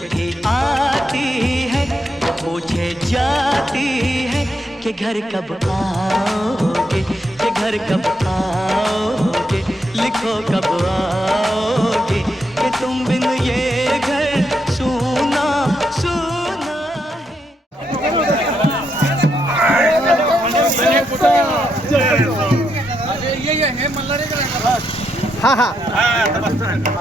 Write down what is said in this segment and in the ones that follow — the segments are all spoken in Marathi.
चिट्ठी आती है वो पूछे जाती है कि घर कब आओगे, कि घर कब आओगे, लिखो कब आओगे, कि तुम बिन ये घर सूना सूना है। हाँ हाँ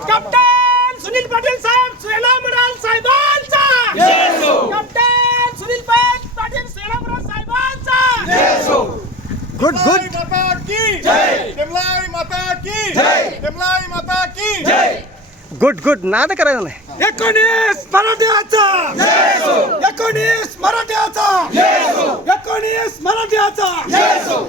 कॅप्टन सुनील पाटील साहेब सेना मंडळ साहेबांचा जय हो. कॅप्टन सुनील पाटील सेना मंडळ साहेबांचा जय हो. गुड गुड माता की जय, कमलाई माता की जय, कमलाई माता की जय. गुड गुड नाद करायचं नाही. 19 मराठ्याचा जय हो. 19 मराठ्याचा जय हो. 19 मराठ्याचा जय हो.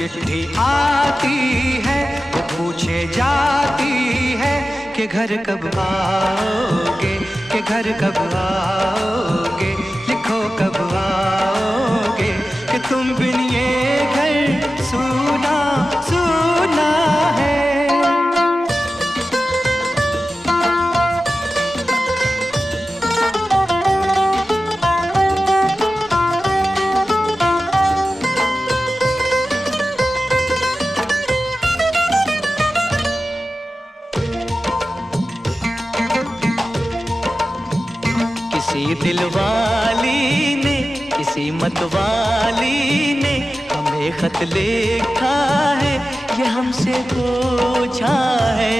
चिट्ठी आती है वो पूछे जाती है कि घर कब आओगे, कि घर कब आओगे, लिखो कब आओगे, कि तुम बिन ये घर सूना सूना है. किसी दिलवाली ने, किसी मतवाली ने हमें खत लिखा है, ये हमसे पूछा है.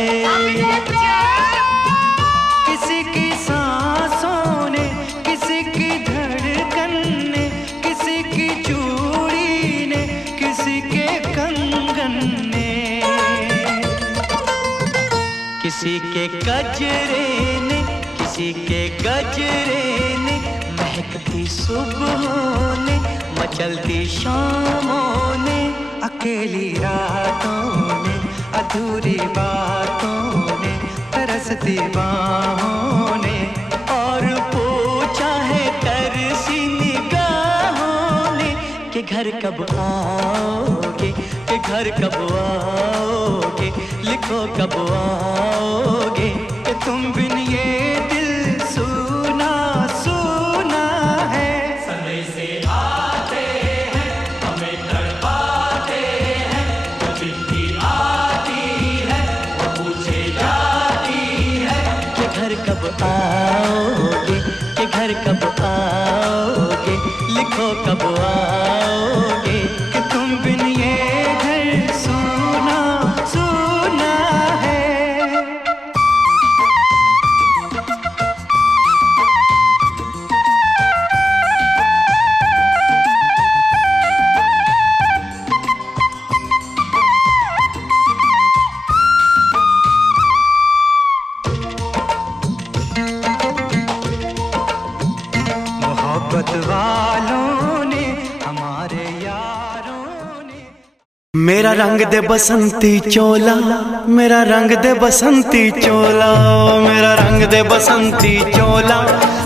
किसी की सांसों ने, किसी की धड़कन ने, किसी की चूड़ी ने, किसी के कंगन ने, किसी के गजरे ने, किसी के गजरे ने महकती सुबहों ने, मचलती शामों ने, अकेली रातों ने, अधूरी बातों ने, तरसती बाहों ने, और पूछा है तरसी निगाहों ने कि घर कब आओगे, कि घर कब आओगे, लिखो कब आओगे, कि तुम बिन ये दिल सुना सुना है। समय से आते हैं हमें तड़पाते हैं, वो चिट्ठी आती है वो पूछे जाती है कि घर कब आओगे, कि घर कब आओगे, लिखो कब आओगे, कि तुम बिन ये घर सुना सुना है। मोहब्बत वालों ने, हमारे यारों ने, मेरा रंग दे बसंती चोला, मेरा रंग दे बसंती चोला, मेरा रंग दे बसंती चोला,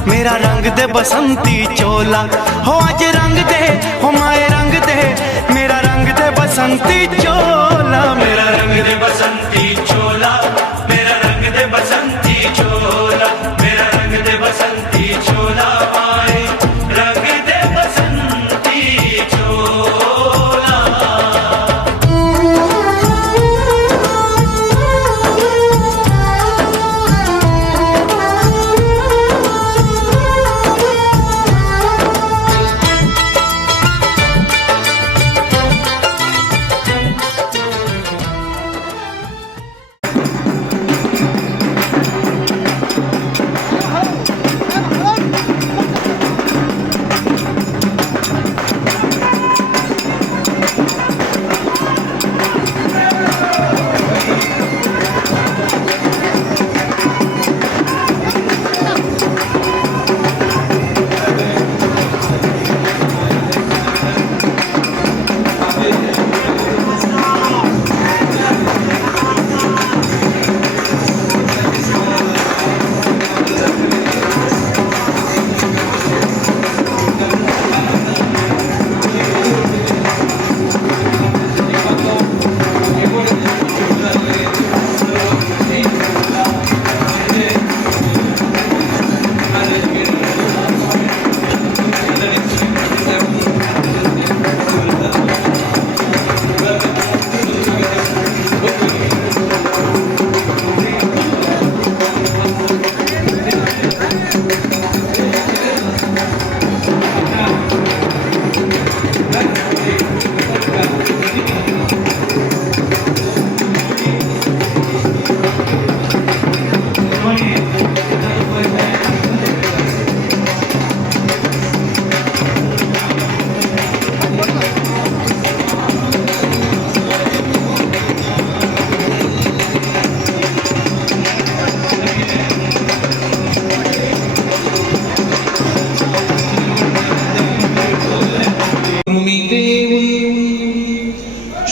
मेरा रंग दे बसंती चोला, हो आज रंग दे, हो माए रंग दे, मेरा रंग दे बसंती चोला, मेरा रंग दे बसंती चोला, मेरा रंग दे बसंती चोला, मेरा रंग दे बसंती चोला, माए रंग दे बसंती चोला।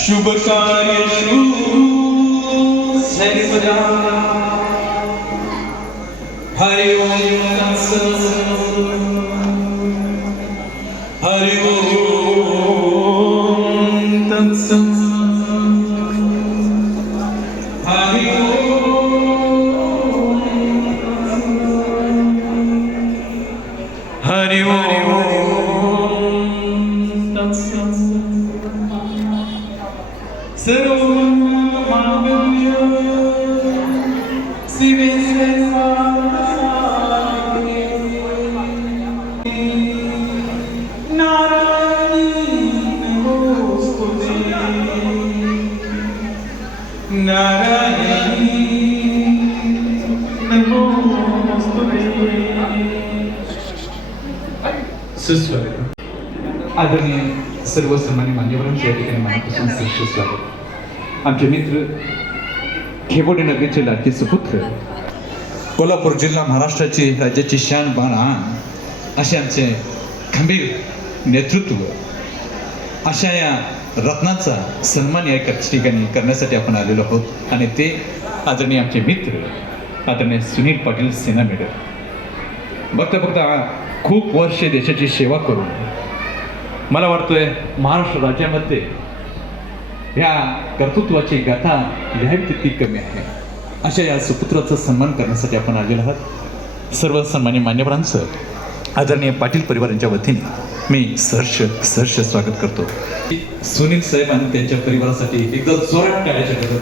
शुभ कार्येषु सर्वदा हरि ओम तत्सत् हरि ओम तत्सत् हरि ओम हरि ओम तत्सत् सर्वमंगल शिवे सर्वार्थे नारायणी नमोस्तुते नारायणी नमोस्तुते। सुस्वागत आदरणीय सर्व सन्मान्य मान्यवरांचे या ठिकाणी मनापासून सहर्ष स्वागत। आमचे मित्र खेबोडे नगरीचे लाडके सुपुत्र, कोल्हापूर जिल्हा महाराष्ट्राची राज्याची शान बाण असे आमचे खंबीर नेतृत्व, अशा या रत्नाचा सन्मान या ठिकाणी करण्यासाठी आपण आलेलो आहोत. आणि ते आदरणीय आमचे मित्र आदरणीय सुनील पाटील सेना मेडल. बघता बघता खूप वर्षे देशाची सेवा करून मला वाटतोय महाराष्ट्र राज्यामध्ये ह्या कर्तृत्वाची गाथा लिहावी तितकी कमी आहे. अशा या सुपुत्राचा सन्मान करण्यासाठी आपण आलेलो आहोत. सर्व सन्मान्य मान्यवरांचं आदरणीय पाटील परिवारांच्या वतीने मी सहर्ष स्वागत करतो. सुनील साहेब आणि त्यांच्या परिवारासाठी एकदा जोरात टाळ्याच्या गजरात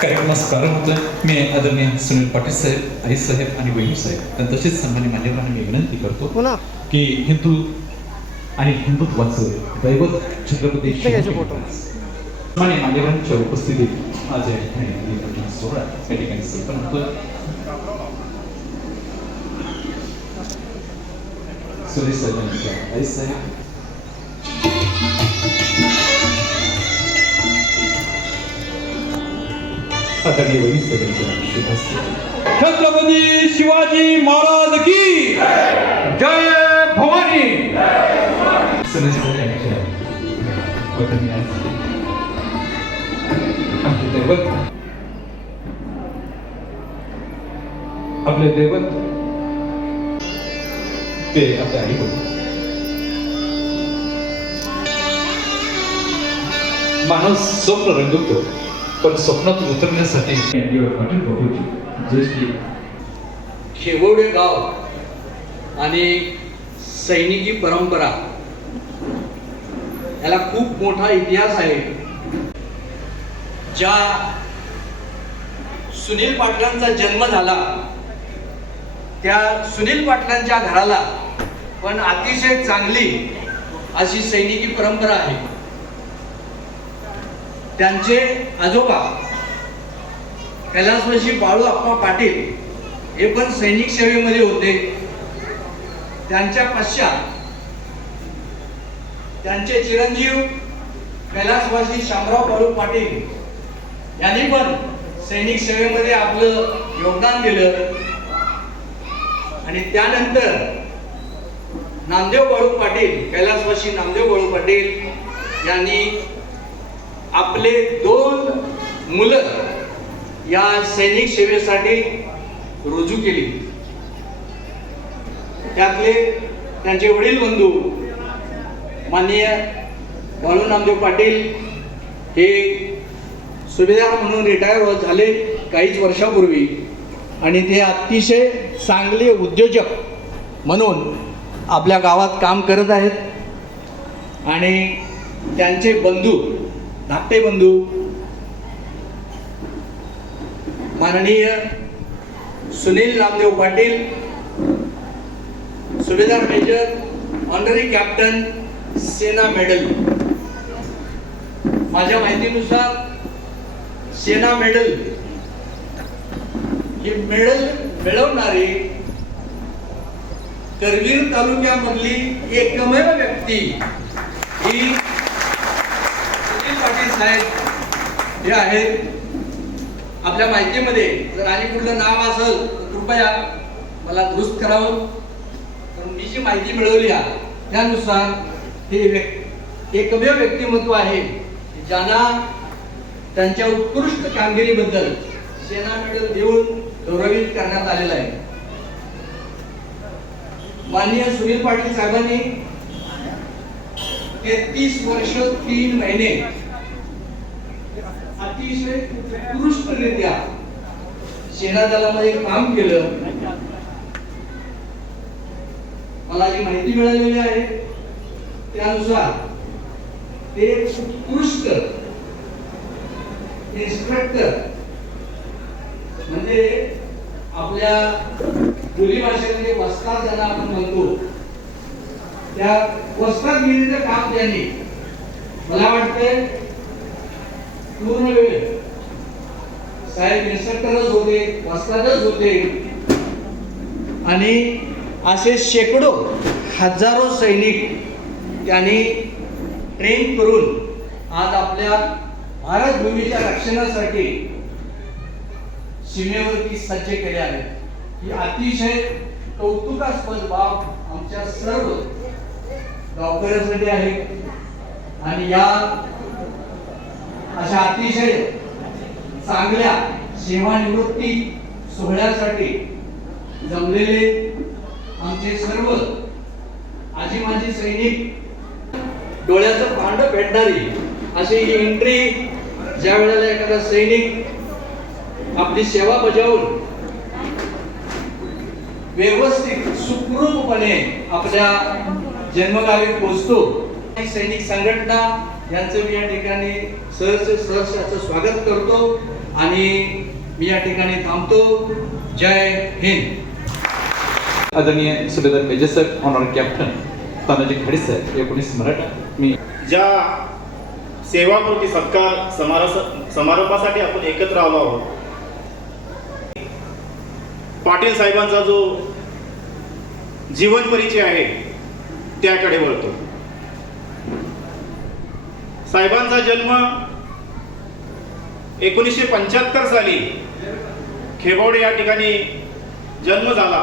कार्यक्रमास प्रारंभ होतोय. मी आदरणीय सुनील पाटील साहेब, आई साहेब आणि वहिनी साहेब आणि तसेच सन्मान्य मान्यवरांना मी विनंती करतो पुन्हा की हिंदू आणि हिंदुत्वाचं दैवत छत्रपती सन्मान्य मान्यवरांच्या उपस्थितीत आज या ठिकाणी सोहळा या ठिकाणी संपन्न होतोय. सुनील साहेबांच्या आई साहेब, आदरणीय वहिनी साहेबांच्या शुभेच्छा. छत्रपती शिवाजी महाराज की जय भवानी. सुनील साहेबांच्या वतीने आमचे दैवत, आपले दैवत ते आपल्या आई होते. माणूस स्वप्न रंगवतो, पण स्वप्नात उतरण्यासाठी पाटील बघूची ज्येष्ठी शेवोडे गाव आणि सैनिकी परंपरा याला खूप मोठा इतिहास आहे. ज्या सुनील पाटलांचा जन्म झाला त्या सुनील पाटलांच्या घराला पण अतिशय चांगली अशी सैनिकी परंपरा आहे. त्यांचे आजोबा कैलासवासी बाळू अप्पा पाटील हे पण सैनिक सेवेमध्ये होते. त्यांच्या पश्चात त्यांचे चिरंजीव कैलासवासी शामराव बाळू पाटील यांनी पण सैनिक सेवेमध्ये आपलं योगदान दिलं. आणि त्यानंतर नामदेव बाळू पाटील, कैलासवासी नामदेव बाळू पाटील यांनी आपले 2 मुलं या सैनिक सेवेसाठी रुजू केली. त्यातले त्यांचे वडील बंधू माननीय बाळू नामदेव पाटील हे सुभेदार म्हणून रिटायर झाले काहीच वर्षापूर्वी आणि ते अतिशय चांगले उद्योजक म्हणून आपल्या गावात काम करत आहेत. आणि त्यांचे बंधू, धाकटे बंधू माननीय सुनील नामदेव पाटील, सुभेदार मेजर, ऑनररी कॅप्टन, सेना मेडल. माझ्या माहितीनुसार सेना मेडल ही मेडल मिळवणारी करवीर तालुक्यामधली एकमेव व्यक्ती ही सुनील पाटील साहेब हे आहेत. आपल्या माहितीमध्ये जर आणि कुठलं नाव असेल तर कृपया मला दुरुस्त करावं. पण मी जी माहिती मिळवली आहे त्यानुसार हे एकमेव व्यक्तिमत्व आहे ज्यांना त्यांच्या उत्कृष्ट कामगिरीबद्दल सेना मेडल देऊन गौरवित करण्यात आलेला आहे. माननीय सुनील पाटील साहेबांनी 33 वर्ष 3 महिने अतिशय उत्कृष्टरित्या सेना दलामध्ये काम केलं. मला जी माहिती मिळालेली आहे त्यानुसार ते उत्कृष्ट इन्स्ट्रक्टर म्हणजे आपल्या बोली भाषेमध्ये वस्ताद ज्यांना आपण म्हणतो त्या वस्तादगिरीचं काम त्यांनी मला वाटतंय पूर्ण वेळ साहेब इन्स्ट्रक्टरच होते, वस्तादच होते. आणि असे शेकडो हजारो सैनिक त्यांनी ट्रेन करून आज आपल्या भारत भूमीच्या रक्षणासाठी सीमेवरती सज्ज केले आहेत। ही अतिशय कौतुकास्पद बाब आमच्या सर्व गावकऱ्यांसाठी आहे आणि या अशा अतिशय चांगल्या सेवानिवृत्ती सोहळ्यासाठी जमलेले आमचे सर्व आजी माजी सैनिक, डोळ्याचं भांड फेडणारी अशी ही एंट्री, ज्या वेळेला एखादा सैनिक आपली सेवा बजावून व्यवस्थित सुखरूपपणे आपल्या जन्मगावी पोहोचतो, सैनिक संघटना यांचं मी या ठिकाणी सहर्ष स्वागत करतो आणि मी या ठिकाणी थांबतो। जय हिंद। आदरणीय subedar major sir, honour captain Tanaji Khade sir, 19 Maratha. मी ज्या सेवापूर्ती सत्कार समारंभासाठी आपण एकत्र आलो आहोत, पाटील साहेबांचा जो जीवन परिचय आहे त्याकडे वळतो। साहेबांचा जन्म 1975 साली खेबवडे या ठिकाणी जन्म झाला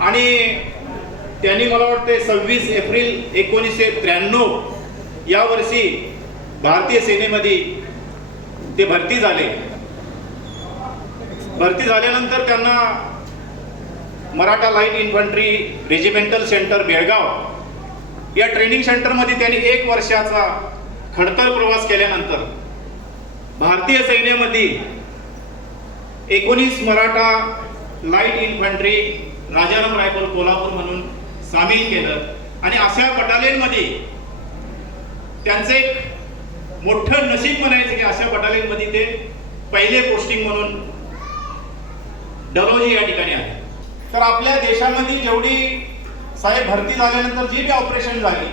आणि त्यांनी मला वाटते 26 एप्रिल 1993 या वर्षी भारतीय सेनेमध्ये ते भरती झाले। भरती झाल्यानंतर त्यांना Maratha light infantry regimental centre Belgaum या ट्रेनिंग सेंटरमध्ये त्यांनी 1 वर्षाचा खडतर प्रवास केल्यानंतर भारतीय सैन्यामध्ये 19 Maratha light infantry Rajaram rifle Kolhapur म्हणून सामील केलं आणि अशा बटालियनमध्ये त्यांचं एक मोठं नशीब म्हणायचं की अशा बटालियनमध्ये ते पहिले पोस्टिंग म्हणून डरोजी या ठिकाणी आले। तर आपल्या देशामध्ये जेवढी साहेब भरती झाल्यानंतर जी बी ऑपरेशन झाली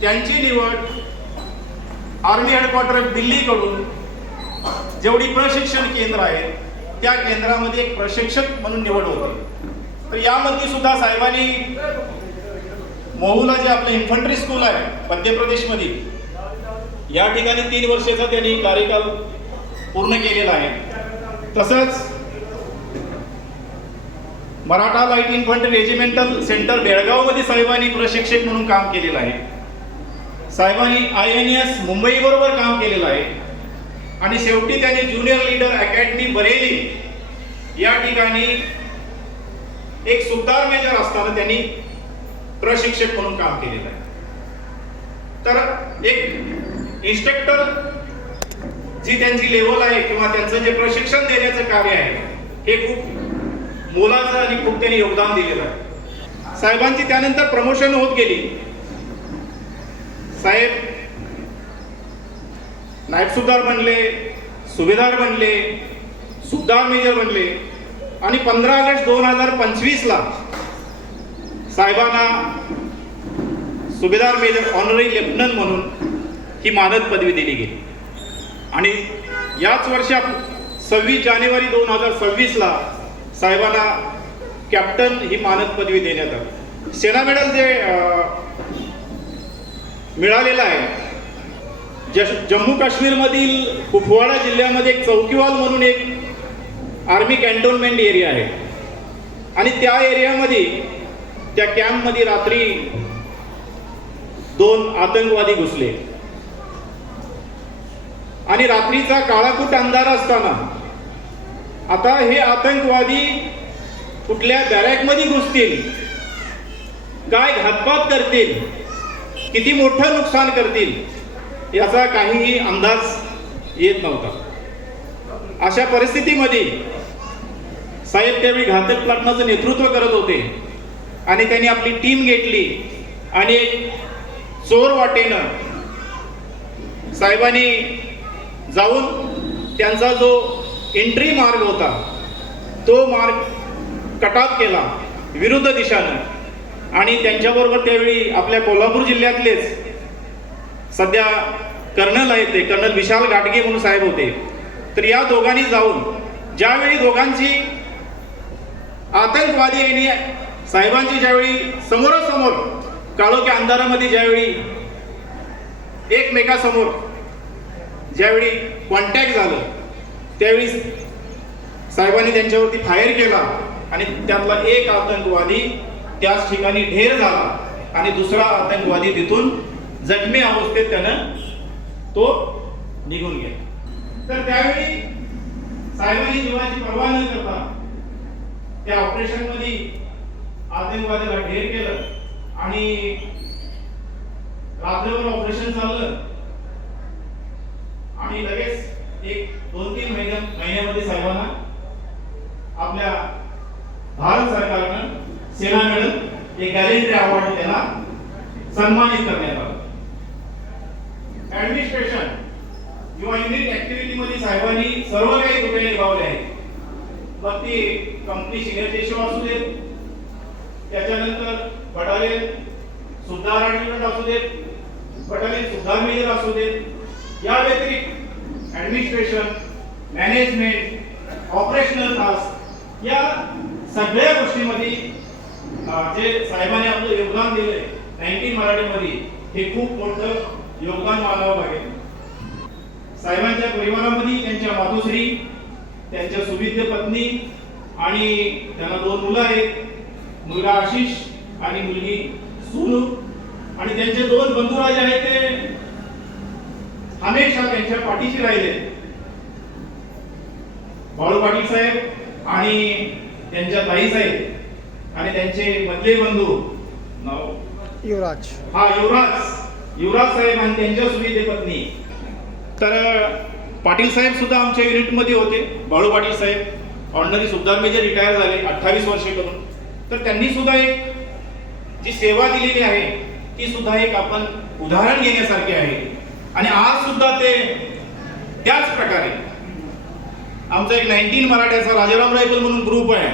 त्यांची निवड आर्मी हेडक्वार्टर दिल्लीकडून जेवढी प्रशिक्षण केंद्र आहेत त्या केंद्रामध्ये एक प्रशिक्षक म्हणून निवड होती। तर यामध्ये सुद्धा साहेबांनी मोहूला जे आपलं इन्फंट्री स्कूल आहे मध्य प्रदेशमध्ये या ठिकाणी 3 वर्षाचा त्यांनी कार्यकाल पूर्ण केलेला आहे। तसंच Maratha light infantry regimental centre बेळगावमध्ये साहेबांनी प्रशिक्षक म्हणून काम केलेलं आहे। साहेबांनी INS मुंबई बरोबर काम केलेलं आहे आणि शेवटी त्यांनी ज्युनियर लीडर अकॅडमी बरेली या ठिकाणी एक सुभेदार मेजर असताना त्यांनी प्रशिक्षक म्हणून काम केलेलं आहे। तर एक इन्स्ट्रक्टर जी त्यांची लेवल आहे किंवा त्यांचं जे प्रशिक्षण देण्याचं कार्य आहे हे खूप मोलाचं आणि खूप त्यांनी योगदान दिलेलं आहे। साहेबांची त्यानंतर प्रमोशन होत गेली। साहेब नायब सुभेदार बनले, सुभेदार बनले, सुभेदार मेजर बनले आणि 15 ऑगस्ट 2025 ला साहेबांना सुभेदार मेजर ऑनररी लेफ्टनंट म्हणून ही मानद पदवी दिली गेली आणि याच वर्षी 26 जानेवारी 2026 ला साहेबांना कॅप्टन ही मानद पदवी देण्यात आली। सेना मेडल जे मिळालेलं आहे, जम्मू काश्मीर मधील कुपवाडा जिल्ह्यामध्ये एक चौकीवाल म्हणून एक आर्मी कॅन्टोन्मेंट एरिया आहे आणि त्या एरियामध्ये त्या कॅम्पमध्ये रात्री 2 आतंकवादी घुसले आणि रात्रीचा काळाकुट अंधार असताना आता हे आतंकवादी कुठल्या बॅरॅकमध्ये घुसतील, काय घातपात करतील, किती मोठं नुकसान करतील याचा काहीही अंदाज येत नव्हता। अशा परिस्थितीमध्ये साहेब त्यावेळी घातक प्लाटनाचं नेतृत्व करत होते आणि त्यांनी आपली टीम घेतली आणि एक चोर वाटेनं साहेबांनी जाऊन त्यांचा जो एंट्री मार्ग होता तो मार्ग कटाप केला विरुद्ध दिशानं आणि त्यांच्याबरोबर त्यावेळी आपल्या कोल्हापूर जिल्ह्यातलेच सध्या कर्नल आहेत ते कर्नल विशाल गाडगे म्हणून साहेब होते। तर या दोघांनी जाऊन ज्यावेळी दोघांची आतंकवादी यांनी साहेबांची ज्यावेळी समोरासमोर काळोख्या अंधारामध्ये ज्यावेळी एकमेकासमोर ज्यावेळी कॉन्टॅक्ट झालं त्यावेळी साहेबांनी त्यांच्यावरती फायर केला आणि त्यातला एक आतंकवादी त्याच ठिकाणी ढेर झाला आणि दुसरा आतंकवादी तिथून जखमी अवस्थेत त्यानं तो निघून गेला. तर त्यावेळी साहेबांनी जीवाची पर्वा न करता त्या ऑपरेशन मध्ये आतंकवाद्याला ढेर केलं आणि रात्रभर ऑपरेशन झालं आणि लगेच एक 2-3 महिन्यामध्ये साहेबांना आपल्या भारत सरकारनं सेना मिळून एक गॅलेंट्री अवॉर्ड त्यांना सन्मानित करण्यात आलं. ऍडमिनिस्ट्रेशन किंवा युनिट ऍक्टिव्हिटी मध्ये साहेबांनी सर्व काही भूमिका निभावल्या आहेत. मग ती कंपनी सिनियर टेशो असू देत, त्याच्यानंतर बटालियन सुधार ॲडमिरल असू देत, बटालियन सुधार मेजर असू देत, या व्यतिरिक्त ऍडमिनिस्ट्रेशन, मॅनेजमेंट, ऑपरेशनल टास्क या सगळ्या गोष्टींमध्ये जे साहेबांनी आपलं योगदान दिलंय 19 मराठीमध्ये हे खूप मोठं योगदान मानावं लागेल. साहेबांच्या परिवारामध्ये त्यांच्या मातोश्री, त्यांच्या सुविद्य पत्नी आणि त्यांना 2 मुलं आहेत, मुलगा आशिष आणि मुलगी सोनू, आणि त्यांचे 2 बंधुराज आहेत ते हमेशा त्यांच्या पाठीशी राहिले. बाळू पाटील साहेब आणि त्यांच्या ताई साहेब आणि त्यांचे मधले बंधू नाव युवराज. हा युवराज साहेब आणि त्यांच्या सुविधे पत्नी. तर पाटील साहेब सुद्धा आमच्या युनिटमध्ये होते. बाळू पाटील साहेब ऑर्डिनरी सुधार मेजर रिटायर झाले 28 वर्षे करून. तर त्यांनी सुद्धा एक जी सेवा दिलेली आहे ती सुद्धा एक आपण उदाहरण घेण्यासारखे आहे. आणि आज सुद्धा ते त्याच प्रकारे आमचा एक 19 मराठ्याचा राजाराम रायफल म्हणून ग्रुप आहे,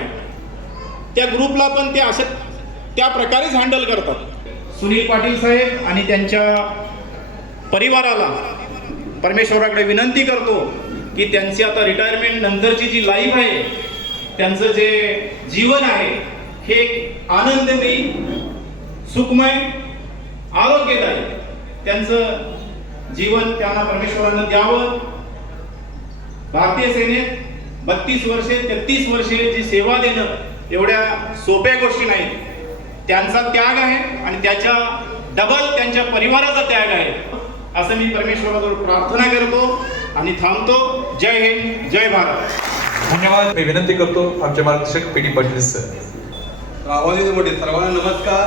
त्या ग्रुपला पण ते असं त्या प्रकारेच हँडल करतात. सुनील पाटील साहेब आणि त्यांच्या परिवाराला परमेश्वराकडे विनंती करतो की त्यांची आता रिटायरमेंट नंतरची जी लाईफ आहे, त्यांचं जे जीवन आहे हे आनंदमयी, सुखमय, आरोग्यदायी त्यांचं जीवन त्यांना परमेश्वरानं द्यावं. भारतीय सेनेत 32 वर्षे 33 वर्षे जी सेवा देणं एवढ्या सोप्या गोष्टी नाहीत. त्यांचा त्याग आहे आणि त्याच्या डबल त्यांच्या परिवाराचा त्याग आहे. असं मी परमेश्वराजवळ प्रार्थना करतो आणि थांबतो. जय हिंद, जय भारत. धन्यवाद. मी विनंती करतो आमचे मार्गदर्शक पी.टी. पाटील सर. आवाज मोठे सर्वांना नमस्कार.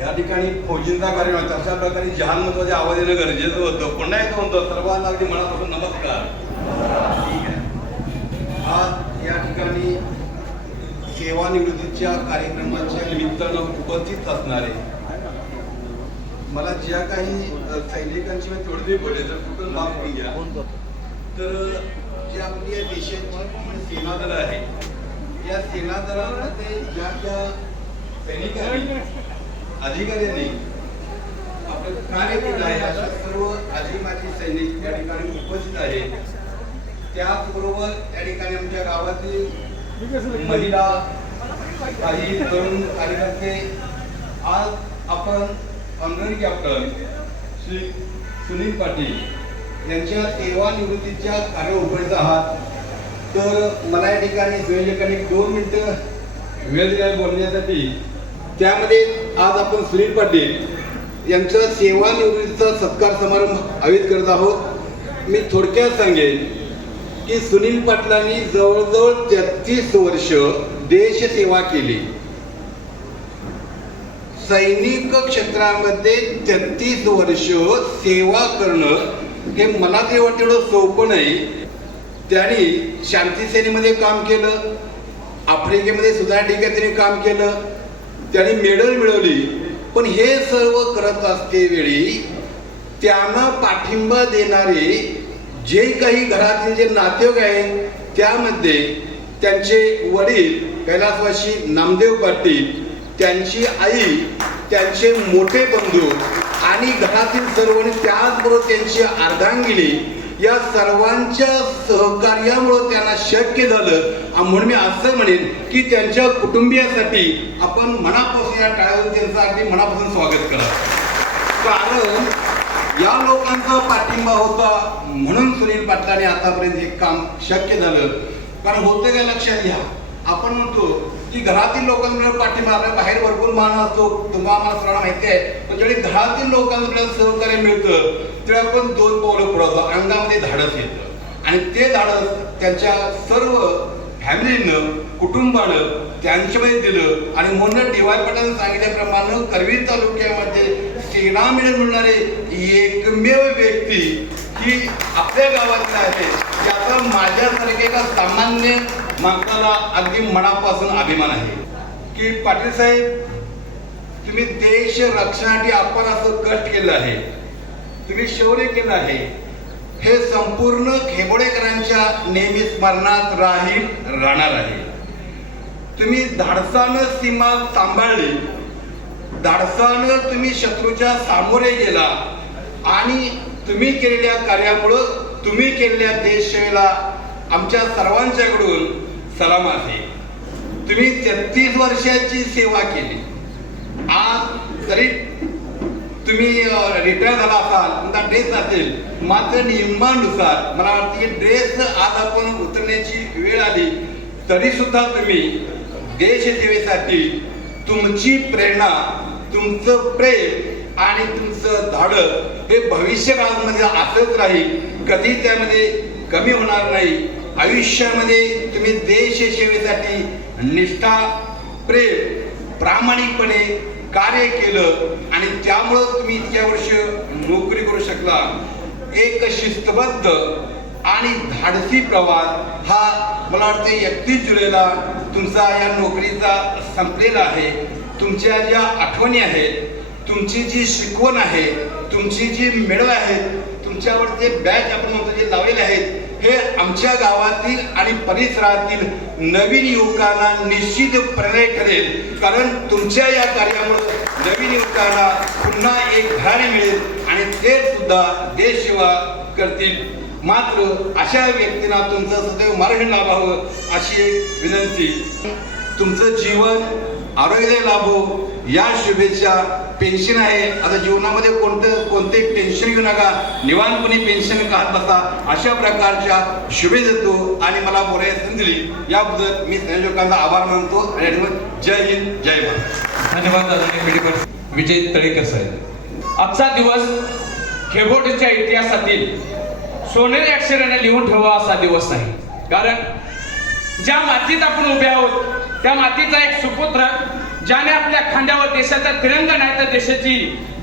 या ठिकाणी फौजींचा कार्यक्रम अशा प्रकारे जहान महत्वाचे आवाज येणं गरजेचं होतं. पुन्हा एकदा म्हणतो सर्वांना अगदी मनापासून नमस्कार. ठीक आहे. आज या ठिकाणी सेवानिवृत्तीच्या कार्यक्रमाच्या निमित्तानं उपस्थित असणारे मला ज्या काही सैनिकांची मी थोडी बोलले तर कुठून माफ करून घ्या. तर जे आपली या देशाची सेनादल आहे, या सेनादलामध्ये ज्या ज्या सैनिकांनी अधिकाऱ्यांनी आपलं कार्य केलं आहे अशा सर्व आजी माजी सैनिक या ठिकाणी उपस्थित आहेत. त्याचबरोबर या ठिकाणी आमच्या गावातील महिला, काही तरुण कार्यकर्ते, आज आपण ऑनररी कॅप्टन श्री सुनील पाटील यांच्या सेवानिवृत्तीच्या कार्य उपस्थित आहात. तर मला या ठिकाणी संयोजकांनी 2 मिनिटं वेळ दिला बोलण्यासाठी. त्यामध्ये आज आपण सुनील पाटील यांच्या सेवानिवृत्तीचा सत्कार समारंभ आयोजित करत आहोत. मी थोडक्यात सांगेन की सुनील पाटलांनी जवळजवळ 33 वर्ष देशसेवा केली. सैनिक क्षेत्रामध्ये 33 वर्ष सेवा करणं हे मला ते वाटतं एवढं सोपं नाही. त्यांनी शांती सेनेमध्ये काम केलं, आफ्रिकेमध्ये सुद्धा ठिकाणी त्यांनी काम केलं, त्यांनी मेडल मिळवली. पण हे सर्व करत असते वेळी त्यांना पाठिंबा देणारे जे काही घरातील जे नातेवाईक आहेत, त्यामध्ये त्यांचे वडील कैलासवासी नामदेव पाटील, त्यांची आई, त्यांचे मोठे बंधू आणि घरातील सर्व, त्याचबरोबर त्यांची अर्धांगिनी, या सर्वांच्या सहकार्यामुळे त्यांना शक्य झालं. म्हणून मी असं म्हणेन की त्यांच्या कुटुंबियासाठी आपण मनापासून या टाळ्यावर त्यांचं अगदी मनापासून स्वागत करा. कारण या लोकांचा पाठिंबा होता म्हणून सुनील पाटलांनी आतापर्यंत हे काम शक्य झालं. कारण होतं काय लक्षात घ्या, आपण म्हणतो की घरातील लोकांकडे पाठिंबा, बाहेर भरपूर मान असतो, तुम्हाला आम्हाला सर्वांना माहिती आहे, पण ज्यावेळी घरातील लोकांकडे सहकार्य मिळतं तेव्हा आपण 2 पावलं पुढे जातो, अंगामध्ये धाडस येतं. आणि ते धाडस त्यांच्या सर्व फॅमिलीनं, कुटुंबानं त्यांच्यामध्ये दिलं. आणि म्हणून डी.वाय. पाटलांनी सांगितल्याप्रमाणे करवीर तालुक्यामध्ये सेना मेडल मिळणारे एकमेव व्यक्ती ही आपल्या गावातली आहे. याचा माझ्यासारखे एका सामान्य माणसाला अगदी मनापासून अभिमान आहे की पाटील साहेब, तुम्ही देश रक्षणासाठी आपण असं कष्ट केलं आहे, तुम्ही शौर्य केलं आहे, हे संपूर्ण खेबोडेकरांच्या नेहमी स्मरणात राहणार आहे. तुम्ही धाडसानं सीमा सांभाळली, धाडसानं तुम्ही शत्रूच्या सामोरे गेला आणि तुम्ही केलेल्या कार्यामुळं, तुम्ही केलेल्या देशसेवेला आमच्या सर्वांच्याकडून सलाम आहे. तुम्ही 33 वर्षाची सेवा केली. आज जरी तुम्ही रिटायर झाला असाल, तुमचा ड्रेस असेल, मात्र नियमानुसार मला वाटतं की ड्रेस आज आपण उतरण्याची वेळ आली तरी सुद्धा तुम्ही देशसेवेसाठी तुमची प्रेरणा, तुमचं प्रेम आणि तुमचं धाडस हे भविष्यकाळामध्ये असंच राहील, कधी त्यामध्ये कमी होणार नाही. आयुष्यामध्ये तुम्ही देशसेवेसाठी निष्ठा, प्रेम, प्रामाणिकपणे कार्य केलं आणि त्यामुळं तुम्ही इतक्या वर्ष नोकरी करू शकला. एक शिस्तबद्ध आणि धाडसी प्रवास हा मला वाटते 31 जुलैला तुमचा या नोकरीचा संपलेला आहे. तुमच्या ज्या आठवणी आहेत, तुमची जी शिकवण आहे, तुमची जी मेडल आहेत, तुमच्यावर जे बॅच आपण म्हणतो जे लावलेले आहेत, हे आमच्या गावातील आणि परिसरातील नवीन युवकांना निश्चित प्रेरणा ठरेल. कारण तुमच्या या कार्यामुळे नवीन युवकांना पुन्हा एक घराणे मिळेल आणि ते सुद्धा देशसेवा करतील. मात्र अशा व्यक्तींना तुमचं सदैव मार्गदर्शन लाभावं अशी एक विनंती. तुमचं जीवन आरोग्य लाभो या शुभेच्छा. पेन्शन आहे, आता जीवनामध्ये कोणते टेन्शन घेऊ नका, निवांतपणे पेन्शन काढत बसा, अशा प्रकारच्या शुभेच्छा देतो. आणि मला बोलायला संधी दिली याबद्दल मी संयोजकांचा आभार मानतो. जय हिंद, जय भारत. धन्यवाद आदरणीय विजय तळेकर साहेब. आजचा दिवस खेबोडच्या इतिहासातील सोनेरी अक्षराने लिहून ठेवा असा दिवस आहे. कारण ज्या मातीत आपण उभे आहोत त्या मातीचा एक सुपुत्र ज्याने आपल्या खांद्यावर देशाचा तिरंगा नाही तर देशाची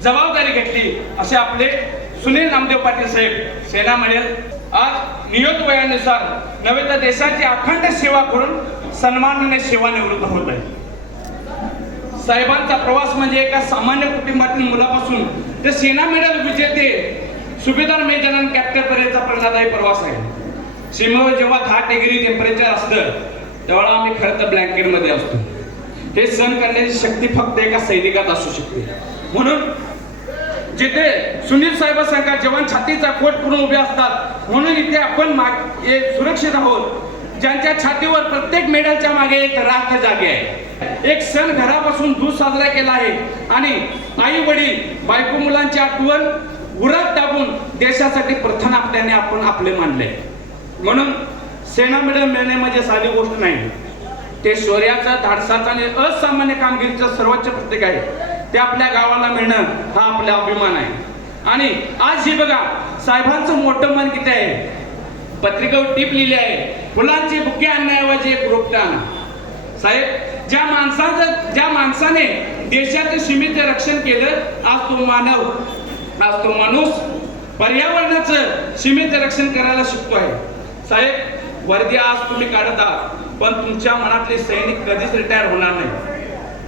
जबाबदारी घेतली असे आपले सुनील नामदेव पाटील साहेब सेना मेडल आज नियत वयानुसार नव्हे तर देशाची अखंड सेवा करून सन्मानाने सेवानिवृत्त होत आहे. साहेबांचा प्रवास म्हणजे एका सामान्य कुटुंबातील मुलापासून ते सेना मेडल विजेते सुभेदार मेजर कॅप्टन पर्यंतचा प्रेरणादायी प्रवास आहे. सीमेवर जेव्हा 10 डिग्री टेम्परेचर असतं तेव्हा आम्ही खरं तर ब्लँकेटमध्ये असतो. हे सहन करण्याची शक्ती फक्त एका सैनिकात असू शकते. म्हणून जिथे सुनील साहेबांसारखा जवान छातीचा कोट करून उभे असतात, म्हणून इथे आपण सुरक्षित आहोत. ज्यांच्या छातीवर प्रत्येक मेडलच्या मागे एक राख जागे आहे. एक सण घरापासून दूर साजरा केला आहे आणि आई वडील बायको मुलांची आठवण उरात दाबून देशासाठी प्रथम आपल्याने आपण आपले मानले. म्हणून सेना मेडल मिळणे म्हणजे साधी गोष्ट नाही. ते शौर्याचा, धाडसाचा आणि असामान्य कामगिरीचं सर्वोच्च प्रतीक आहे. ते आपल्या गावाला मिळणं हा आपला अभिमान आहे. आणि आज ही बघा साहेबांचं मोठं मन किती आहे. पत्रिकेवर टीप लिहिली आहे, फुलांची बुके आणण्याऐवजी एक रोपटं आणा. साहेब ज्या माणसाने देशाचं सीमेचं रक्षण केलं, आज तो माणूस पर्यावरणाचं सीमेचं रक्षण करायला शिकतो आहे. साहेब वर्दी आज तुम्ही काढत आहात, पण तुमच्या मनातले सैनिक कधीच रिटायर होणार नाही.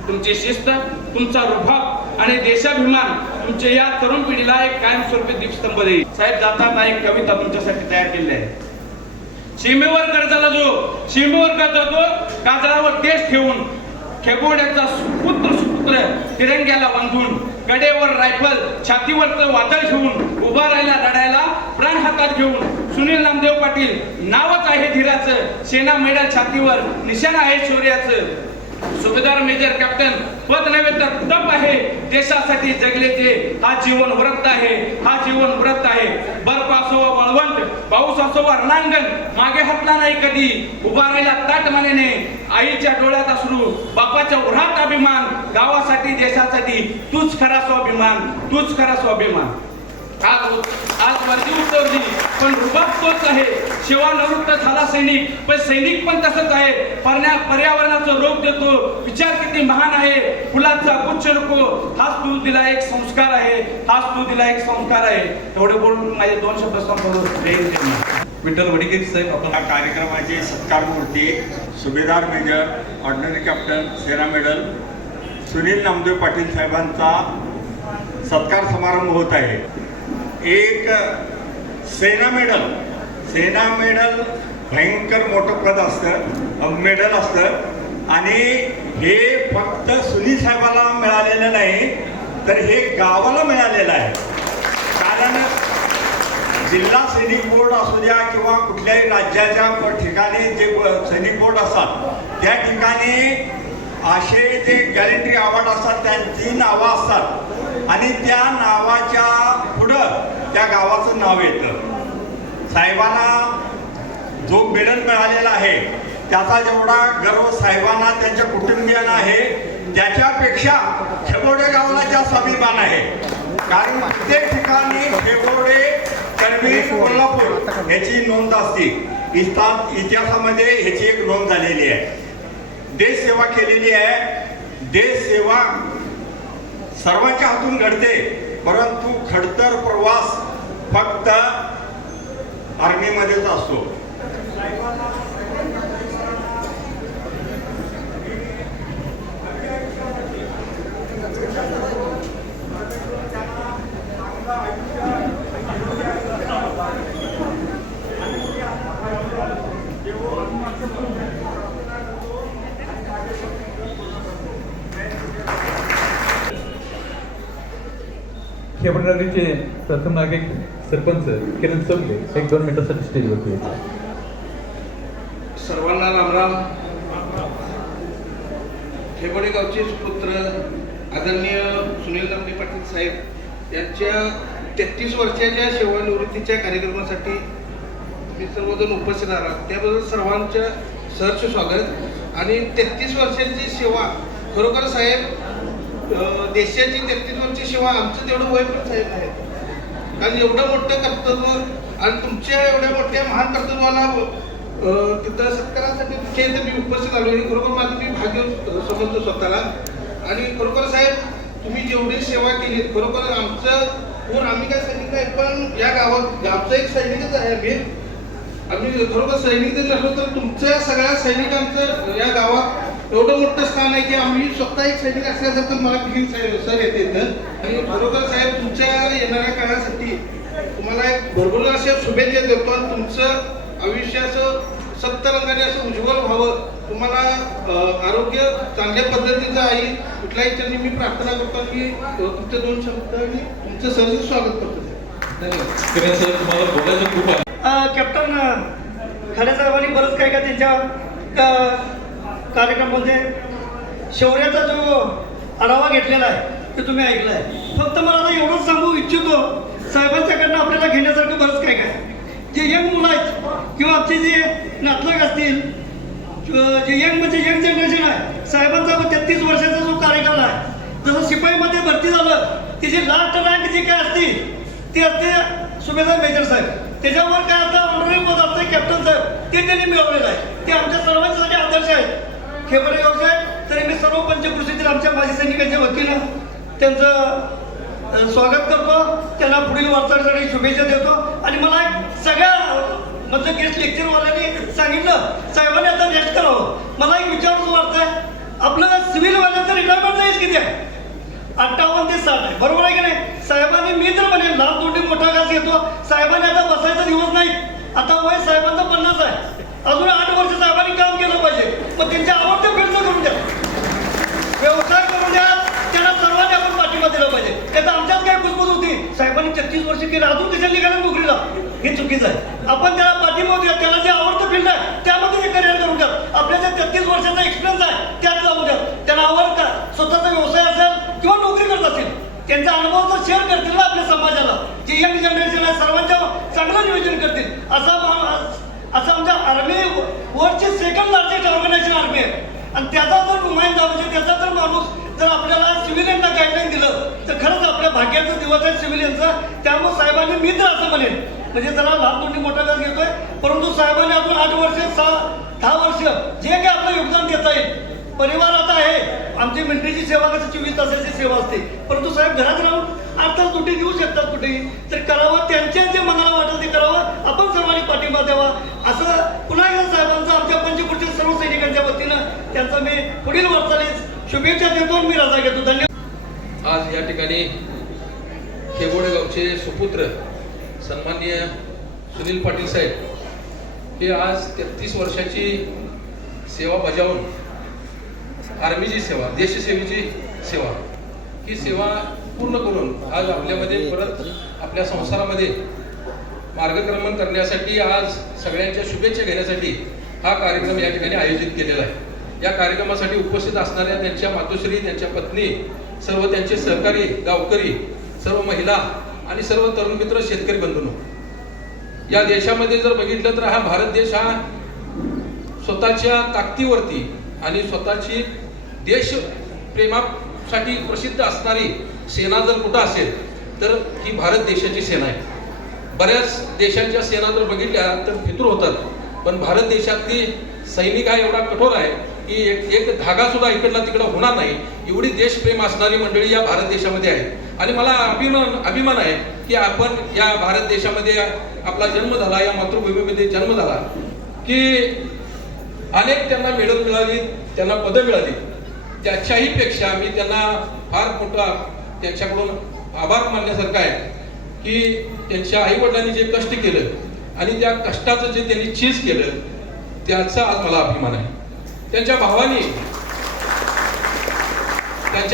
तुमची शिस्त, तुमचा रुबाब आणि देशाभिमान तुमच्या या तरुण पिढीला एक कायमस्वरूपी दीपस्तंभ देईल. साहेब जातात एक कविता तुमच्यासाठी तयार केली आहे. सीमेवर जातो काजळावर देश ठेवून, खेबोड्याचा सुपुत्र तिरंग्याला बांधून, कडेवर रायफल छातीवरचं वादळ घेऊन उभा राहिला लढायला प्राण हातात घेऊन. सुनील नामदेव पाटील नावच आहे धीराचं, सेना मेडल छातीवर निशाण आहे शौर्याचं. सुभेदार मेजर कॅप्टन पद नव्हे तर तप आहे. देशासाठी जगले ते हा जीवन व्रत आहे, हा जीवन व्रत आहे. बर्फ असो वा वाळवंट, पाऊस असो वा रणांगण, मागे हटला नाही कधी. उभा राहिला ताट मानेने, आईच्या डोळ्यात अश्रू, बापाच्या उरात अभिमान. गावासाठी देशासाठी तूच खरा स्वाभिमान, तूच खरा स्वाभिमान. आज वर्दी उतरली पण रुबाब तोच आहे. सेवानिवृत्त झाला सैनिक पण सैनिक पण तसंच आहे. पर्यावरणाचा रोग देतो, विचार किती महान आहे. फुलाचा गुच्छ नको, हाच तू दिला एक संस्कार आहे, हाच तू दिला एक संस्कार आहे. एवढे बोलून माझे 2 शब्द संपवतो. विठ्ठल वडीकर साहेब आपण या कार्यक्रमाचे सत्कारमूर्ती सुभेदार मेजर ऑर्डिनरी कॅप्टन सेना मेडल सुनील नामदेव पाटील साहेबांचा सत्कार समारंभ होत आहे. एक सेना मेडल भयंकर मोठं पद असतं, मेडल असतं आणि हे फक्त सुनील साहेबाला मिळालेलं नाही तर हे गावाला मिळालेलं आहे. कारण जिल्हा सैनिक बोर्ड असू द्या किंवा कुठल्याही राज्याच्या ठिकाणी जे सैनिक बोर्ड असतात त्या ठिकाणी असे जे गॅरंटी अवॉर्ड असतात त्यांची नावं असतात आणि त्या नावाच्या पुढं त्या गावाचं नाव येतं. साहेबांना जो मेडल मिळालेला आहे त्याचा जेवढा गर्व साहेबांना त्यांच्या कुटुंबियांना आहे त्याच्यापेक्षा खेबोडे गावाला जास्त अभिमान आहे. कारण प्रत्येक ठिकाणी खेबोडे, करवीर, कोल्हापूर याची नोंद असते. इतिहासामध्ये ह्याची एक नोंद झालेली आहे. देश सेवा केलेली आहे. देश सेवा सर्वांच्या हातून घडते, परंतु खडतर प्रवास फक्त आर्मीमध्येच असतो. खेबडनगरीचे प्रथम नागरिक सरपंच किरण चौगले 1-2 मिनिटांसाठी स्टेजवरती यायचे. सर्वांना रामराम. खेबडे गावचे सुपुत्र आदरणीय सुनील नामदेव पाटील साहेब यांच्या 33 वर्षाच्या सेवानिवृत्तीच्या कार्यक्रमासाठी मी सर्वजण उपस्थित आहात त्याबद्दल सर्वांच्या सहर्ष स्वागत. आणि 33 वर्षांची सेवा खरोखर साहेब देशाची 33 वर्षाची सेवा आमचं तेवढं वय पण साहेब आहे. कारण एवढं मोठं कर्तव्य आणि तुमच्या एवढ्या मोठ्या महान कर्तव्याला तिथं सत्कारासाठी तुमच्या इथं मी उपस्थित आलो हे खरोखर माझं मी भाग्य समजतो स्वतःला. आणि खरोखर साहेब तुम्ही जेवढी सेवा केली खरोखर आमचं आम्ही काय सैनिक आहे पण या गावात आमचा एक सैनिकच आहे. आम्ही खरोखर सैनिक जरी असलो तर तुमच्या सगळ्या सैनिकांचं या गावात एवढं मोठं स्थान आहे की आम्ही स्वतः एक सैनिक असल्यासारखं मला फिलिंग सर येते. आणि खरोखर साहेब तुमच्या येणाऱ्या काळासाठी तुम्हाला एक भरभरून अशा शुभेच्छा देतो आणि तुमचं आयुष्य असं सप्तरंगाने असं उज्ज्वल व्हावं. तुम्हाला आरोग्य चांगल्या पद्धतीचं आहे कुठल्याही चरणी मी प्रार्थना करतो की तुमचे 2 शब्द आणि तुमचं सहज स्वागत करतो. धन्यवाद. किरण सर तुम्हाला बोलायचं खूप आहे. कॅप्टन खाडे साहेबांनी बरंच काय काय त्यांच्या कार्यक्रमामध्ये शौर्याचा जो आढावा घेतलेला आहे ते तुम्ही ऐकला आहे. फक्त मला आता एवढंच सांगू इच्छितो साहेबांच्याकडनं आपल्याला घेण्यासारखं बरंच काय काय. जे यंग मुलं आहेत किंवा आमचे जे नातलग असतील जे यंग म्हणजे यंग जनरेशन आहे साहेबांचा 33 वर्षाचा जो कार्यकाल आहे जसं शिपाईमध्ये भरती झालं त्याची लास्ट रँक जी काय असते ती असते सुभेदार मेजर साहेब. त्याच्यावर काय आता ऑनररी पद असतं कॅप्टन साहेब ते त्यांनी मिळवलेलं आहे. ते आमच्या सर्वांसाठी आदर्श आहेत. खेबडे गावचे तरी मी सर्व पंचकृषीतील आमच्या माजी सैनिकांच्या वतीनं त्यांचं स्वागत करतो. त्यांना पुढील वाटचालीसाठी शुभेच्छा देतो. आणि मला सगळ्या म्हणजे गेस्ट लेक्चरवाल्यांनी सांगितलं साहेबांनी आता रेस्ट करावं. मला एक विचारूच वाटतंय आपलं सिव्हिलवाल्यांचं रिटायरमेंट एज किती आहे? 58 ते 60 आहे. बरोबर आहे की नाही? साहेबांनी मी तर म्हणेन लहान तोंडी मोठा घास घेतो. साहेबांनी आता बसायचा दिवस नाही. आता वय साहेबांचं 50 आहे. अजून 8 वर्ष साहेबांनी काम केलं पाहिजे. मग त्यांच्या आवडत्या फील्डचं करून द्या, व्यवसाय करून द्या. त्यांना सर्वांनी आपण पाठिंबा दिला पाहिजे. त्याचा आमच्यात काय कुजबूज होती साहेबांनी 33 वर्ष केलं अजून कशाला निघाल्या नोकरीला हे चुकीचं आहे. आपण त्याला पाठिंबा द्या. त्याला जे आवडतं फील्ड आहे त्यामध्ये करिअर करून द्या. आपल्या ज्या 33 वर्षाचा एक्सपिरियन्स आहे त्यात लावून द्या. त्यांना आवड का स्वतःचा व्यवसाय असेल किंवा नोकरी करत असेल त्यांचा अनुभव जर शेअर करतील ना आपल्या समाजाला, जे यंग जनरेशन आहे सर्वांच्या चांगलं नियोजन करतील. असं आमच्या आर्मी वर्ल्डची सेकंड लार्जेस्ट ऑर्गनायझेशन आर्मी आहे. आणि त्याचा जर नुमाइंदा म्हणजे त्याचा जर माणूस जर आपल्याला सिव्हिलियनला गाईडलाईन दिलं तर खरंच आपल्या भाग्याचा दिवस आहे सिव्हिलियनचा. त्यामुळे साहेबांनी मी तर असं म्हणेन, म्हणजे जरा लहान तोंडी मोठा व्याज घेतोय, परंतु साहेबांनी अजून 8 वर्ष 10 वर्ष जे काही आपलं योगदान देता येईल. परिवार आता आहे, आमची मिलिटरीची सेवा कसं 24 तासाची सेवा असते, परंतु साहेब घरात राहून 8 तास कुठे घेऊ शकतात, कुठेही तर करावं. त्यांच्या जे मनाला वाटेल ते करावं, आपण सर्वांनी पाठिंबा द्यावा. असं पुन्हा एकदा साहेबांचा आमच्या पंचकृषी सर्व सैनिकांच्या वतीनं त्यांचा मी पुढील वाटचालीस शुभेच्छा देतो. मी रजा घेतो. धन्यवाद. आज या ठिकाणी खेबोडे गावचे सुपुत्र सन्माननीय सुनील पाटील साहेब हे आज 33 वर्षाची सेवा बजावून आर्मीची सेवा, देशसेवेची सेवा, ही सेवा पूर्ण करून आज आपल्यामध्ये परत आपल्या संसारामध्ये मार्गक्रमण करण्यासाठी आज सगळ्यांच्या शुभेच्छा घेण्यासाठी हा कार्यक्रम या ठिकाणी आयोजित केलेला आहे. या कार्यक्रमासाठी उपस्थित असणाऱ्या त्यांच्या मातोश्री, त्यांच्या पत्नी, सर्व त्यांचे सहकारी, गावकरी, सर्व महिला आणि सर्व तरुण मित्र, शेतकरी बंधूंनो, या देशामध्ये जर बघितलं तर हा भारत देश हा स्वतःच्या ताकदीवरती आणि स्वतःची देश प्रेमासाठी प्रसिद्ध असणारी सेना जर कुठं असेल तर ही भारत देशाची सेना आहे. बऱ्याच देशांच्या सेना जर बघितल्या तर फितूर होतात, पण भारत देशातली सैनिक हा एवढा कठोर आहे की एक धागा सुद्धा इकडला तिकडं होणार नाही, एवढी देशप्रेम असणारी मंडळी या भारत देशामध्ये आहे. आणि मला अभिमान आहे की आपण या भारत देशामध्ये आपला जन्म झाला, या मातृभूमीमध्ये जन्म झाला, की अनेक त्यांना मेडल मिळाली, त्यांना पदं मिळाली. त्याच्याही पेक्षा मी त्यांना फार मोठा त्यांच्याकडून आभार मानण्यासारखं आहे की त्यांच्या आई वडिलांनी जे कष्ट केलं आणि त्या कष्टाचं जे त्यांनी चीज केलं त्याचा आज मला अभिमान आहे. त्यांच्या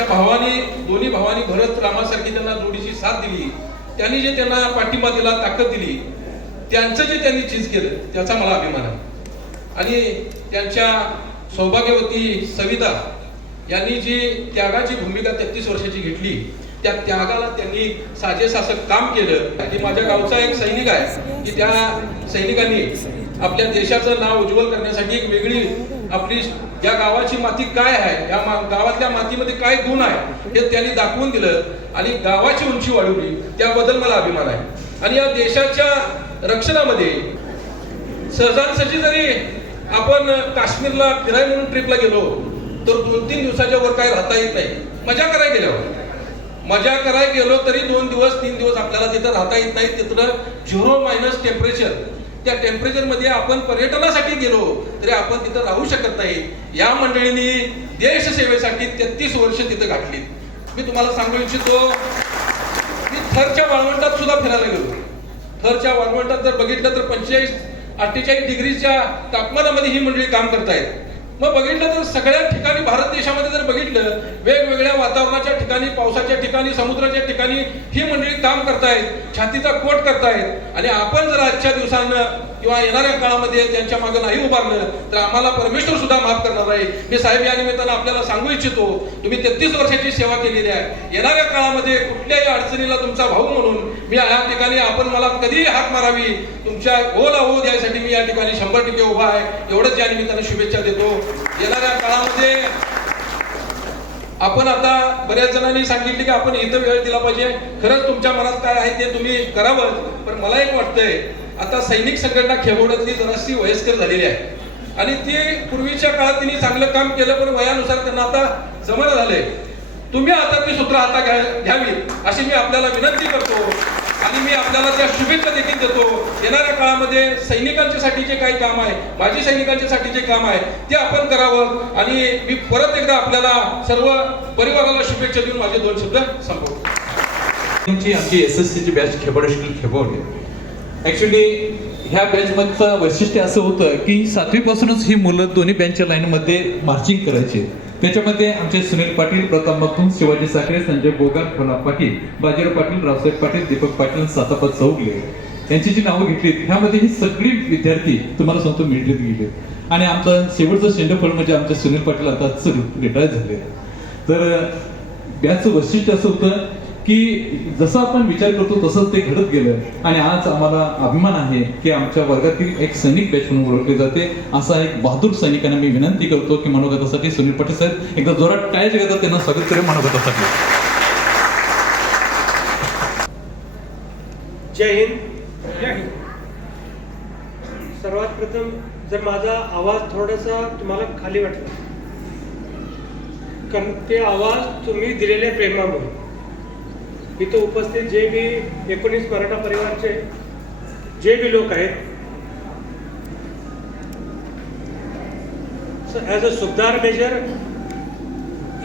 भावानी दोन्ही भावानी भरत रामासारखी त्यांना जोडीची साथ दिली, त्यांनी जे त्यांना पाठिंबा दिला, ताकद दिली, त्यांचं जे त्यांनी चीज केलं त्याचा मला अभिमान आहे. आणि त्यांच्या सौभाग्यवती सविता यांनी जी त्यागाची भूमिका 33 वर्षाची घेतली, त्या त्यागाला त्यांनी साजेस असं काम केलं की माझ्या गावचा एक सैनिक आहे की त्या सैनिकांनी आपल्या देशाचं नाव उज्ज्वल करण्यासाठी एक वेगळी आपली या गावाची माती काय आहे, या गावातल्या मातीमध्ये काय गुण आहे हे त्यांनी दाखवून दिलं आणि गावाची उंची वाढवली. त्याबद्दल मला अभिमान आहे. आणि या देशाच्या रक्षणामध्ये सहजासहजी जरी आपण काश्मीरला फिराय म्हणून ट्रिपला गेलो तर 2-3 दिवसाच्या वर काय राहता येत नाही. मजा करायला गेलो तरी 2 दिवस 3 दिवस आपल्याला तिथं राहता येत नाही. तिथं 0- टेम्परेचर, त्या टेम्परेचर मध्ये आपण पर्यटनासाठी गेलो तरी आपण तिथं राहू शकत नाही. या मंडळींनी देश सेवेसाठी 33 वर्ष तिथं घातली. मी तुम्हाला सांगू इच्छितो मी थरच्या वाळवंटात सुद्धा फिरायला गेलो. थरच्या वाळवंटात जर बघितलं तर 45-48 डिग्रीच्या तापमानामध्ये ही मंडळी काम करतायत. मग बघितलं तर सगळ्या ठिकाणी भारत देशामध्ये जर बघितलं वेगवेगळ्या वातावरणाच्या ठिकाणी, पावसाच्या ठिकाणी, समुद्राच्या ठिकाणी ही मंडळी काम करतायत, छातीचा कोट करतायत. आणि आपण जर आजच्या दिवसानं किंवा येणाऱ्या काळामध्ये त्यांच्या मागे नाही उभारलं तर आम्हाला परमेश्वर सुद्धा माफ करणार आहे. मी साहेब या निमित्तानं आपल्याला सांगू इच्छितो, तुम्ही 33 वर्षाची सेवा केलेली आहे. येणाऱ्या काळामध्ये कुठल्याही अडचणीला तुमचा भाऊ म्हणून मी या ठिकाणी आपण मला कधीही हाक मारावी, तुमच्या ओला होऊ द्यायसाठी मी या ठिकाणी 100% उभा आहे. एवढंच या निमित्तानं शुभेच्छा देतो. येणाऱ्या काळामध्ये आपण आता बऱ्याच जणांनी सांगितले की आपण इथं वेळ दिला पाहिजे. खरंच तुमच्या मनात काय आहे ते तुम्ही करावं, पण मला एक वाटतंय आता सैनिक संघटना खेबोड्यातली जराशी वयस्कर झालेली आहे आणि ती पूर्वीच्या काळात त्यांनी चांगलं काम केलं, पण वयानुसार त्यांना आता जमणं झालंय. तुम्ही आता ती सूत्र हातात घ्यावी अशी मी आपल्याला विनंती करतो आणि मी आपल्याला त्या शुभेच्छा देखील देतो. येणाऱ्या काळामध्ये सैनिकांच्यासाठी जे काही काम आहे, माजी सैनिकांच्यासाठी जे काम आहे ते आपण करावं. आणि मी परत एकदा आपल्याला सर्व परिवाराला शुभेच्छा देऊन माझे 2 शब्द संपवतो. आमची SSCची बॅच खेबोडे स्किल खेबोडे. ऍक्च्युली ह्या बॅचमधचं वैशिष्ट्य असं होतं की 7वी पासूनच ही मुलं दोन्ही बँचच्या लाईनमध्ये मार्चिंग करायची. त्याच्यामध्ये आमचे सुनील पाटील, प्रताप मखदूम, शिवाजी साखरे, संजय बोगार, भोला पाटील, बाजीराव पाटील, रावसाहेब पाटील, दीपक पाटील, सातापत चौगले यांची जी नावं घेतली ह्यामध्ये ही सगळी विद्यार्थी तुम्हाला सांगतो मिलिटरीत गेले. आणि आमचं शेवटचं शेंडफळ म्हणजे आमचे सुनील पाटील आता रिटायर झाले. तर याचं वैशिष्ट्य असं होतं की जसं आपण विचार करतो तसंच ते घडत गेलं आणि आज आम्हाला अभिमान आहे की आमच्या वर्गातील एक सैनिक बॅच म्हणून ओळखले जाते. असा एक बहादूर सैनिकांना मी विनंती करतो की मनोगतासाठी सुनील पाटील साहेब एकदा जोरात टाळ्या घेतात त्यांना स्वागत करेल मनोगतासाठी. जय हिंद. सर्वात प्रथम जर माझा आवाज थोडासा तुम्हाला खाली वाटला, कारण ते आवाज तुम्ही दिलेल्या प्रेमामुळे. इथं उपस्थित जे बी 19 मराठा परिवारचे जे बी लोक आहेत, ॲज अ सुभदार मेजर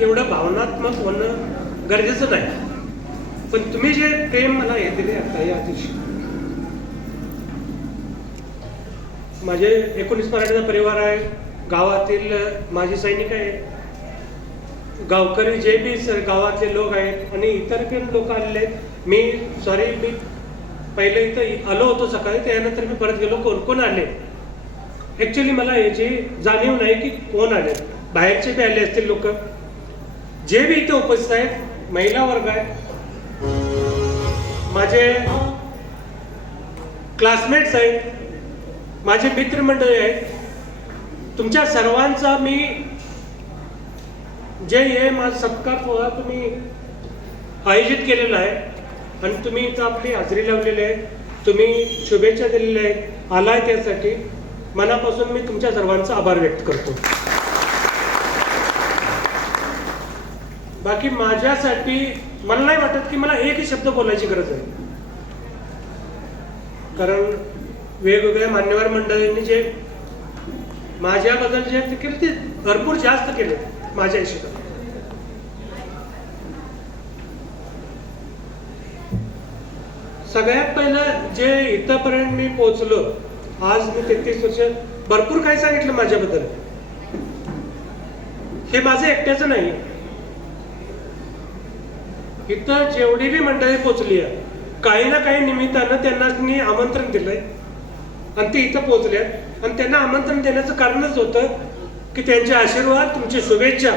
एवढं भावनात्मक होणं गरजेचं नाही, पण तुम्ही जे प्रेम मला हे दिले आता या दिवशी, माझे 19 मराठीचा परिवार आहे, गावातील माजी सैनिक आहेत, गावकरी जे बी गावातले लोक आहेत आणि इतर पण लोक आलेले आहेत. मी पहिले इथं आलो होतो सकाळी, त्यानंतर मी परत गेलो. कोण कोण आले ॲक्च्युली मला याची जाणीव नाही की कोण आले. बाहेरचे बी आले असतील लोक. जे बी इथे उपस्थित आहेत, महिला वर्ग आहे, माझे क्लासमेट्स आहेत, माझे मित्रमंडळी आहेत, तुमच्या सर्वांचा मी जे हे माझा सत्कार सोहळा तुम्ही आयोजित केलेला आहे आणि तुम्ही इथं आपली हजेरी लावलेली आहे, तुम्ही शुभेच्छा दिलेल्या आहेत, आलाय त्यासाठी मनापासून मी तुमच्या सर्वांचा आभार व्यक्त करतो. बाकी माझ्यासाठी मला नाही वाटत की मला एकही शब्द बोलायची गरज आहे, कारण वेगवेगळ्या मान्यवर मंडळींनी जे माझ्याबद्दल जे केले ते भरपूर जास्त केले माझ्या हिशोबाने. सगळ्यात पहिलं जे इथपर्यंत मी पोहोचलो, आज मी 33 वर्ष, भरपूर काही सांगितलं माझ्याबद्दल. हे माझं एकट्याचं नाही, इथं जेवढी बी मंडळी पोहोचली आहे, काही ना काही निमित्तानं त्यांना मी आमंत्रण दिलंय आणि ते इथं पोहोचल्यात. आणि त्यांना आमंत्रण देण्याचं कारणच होतं की त्यांचे आशीर्वाद, तुमची शुभेच्छा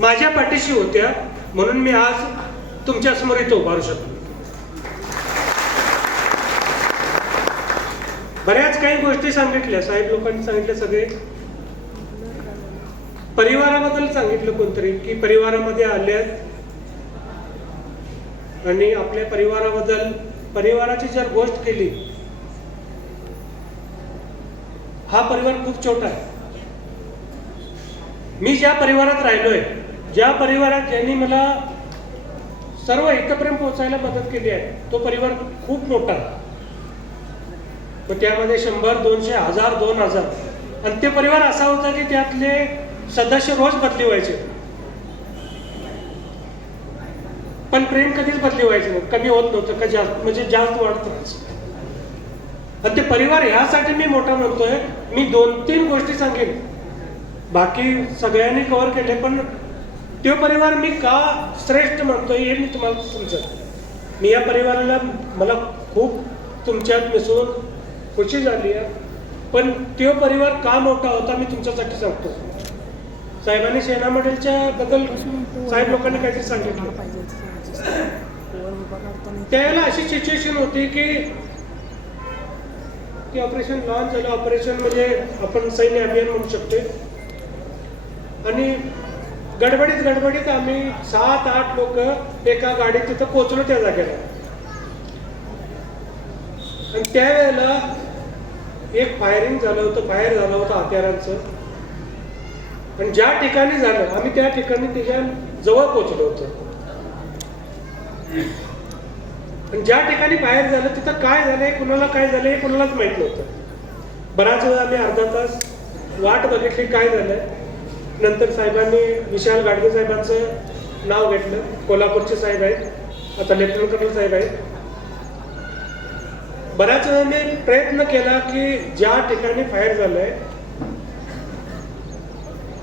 माझ्या पाठीशी होत्या, म्हणून मी आज तुमच्या समोर इथं उभारू शकलो. बऱ्याच काही गोष्टी सांगितल्या साहेब लोकांनी सांगितल्या, सगळे परिवाराबद्दल सांगितलं कोणतरी की परिवारामध्ये आल्यात आणि आपल्या परिवाराबद्दल, परिवाराची जर गोष्ट केली, हा परिवार खूप छोटा आहे. मी ज्या परिवारात राहिलोय, ज्या परिवारात ज्यांनी मला सर्व इथपर्यंत पोहोचायला मदत केली आहे, तो परिवार खूप मोठा आहे. मग त्यामध्ये 100, 200, 1000, 2000 आणि ते परिवार असा होता की त्यातले सदस्य रोज बदली व्हायचे, पण प्रेम कधीच बदली व्हायचं नाही, कमी होत नव्हतं का जास्त, म्हणजे जास्त वाढत राहायचं. आणि ते परिवार ह्यासाठी मी मोठा म्हणतोय. मी 2-3 गोष्टी सांगेन, बाकी सगळ्यांनी कव्हर केले, पण तो परिवार मी का श्रेष्ठ म्हणतोय हे मी तुम्हाला समजत. मी या परिवाराला, मला खूप तुमच्यात मिसळून खुशी झाली आहे, पण तो परिवार का मोठा होता मी तुमच्यासाठी सांगतो. साहेबांनी सेना मॉडेलच्या बद्दल साहेब लोकांनी काहीतरी सांगितलं. त्यावेळेला अशी सिच्युएशन होती की ऑपरेशन लॉन्च झालं. ऑपरेशन म्हणजे आपण सैन्य अभियान म्हणू शकतो. आणि गडबडीत आम्ही 7-8 लोक एका गाडीत तिथं पोहोचलो त्या जागेला. आणि त्यावेळेला एक फायरिंग झालं होतं, फायर झालं होतं हत्यारांचं. आणि ज्या ठिकाणी झालं, आम्ही त्या ठिकाणी त्याच्या जवळ पोहोचलो होतो. आणि ज्या ठिकाणी फायर झालं तिथं काय झालंय, कुणाला काय झालंय हे कुणालाच माहित नव्हतं. बराच वेळा आम्ही अर्धा तास वाट बघितली काय झालंय. नंतर साहेबांनी विशाल गाडगे साहेबांचं नाव घेतलं, कोल्हापूरचे साहेब आहेत, आता लेफ्टनंट कर्नल साहेब आहेत. बऱ्याच वेळाने प्रयत्न केला की ज्या ठिकाणी फायर झालंय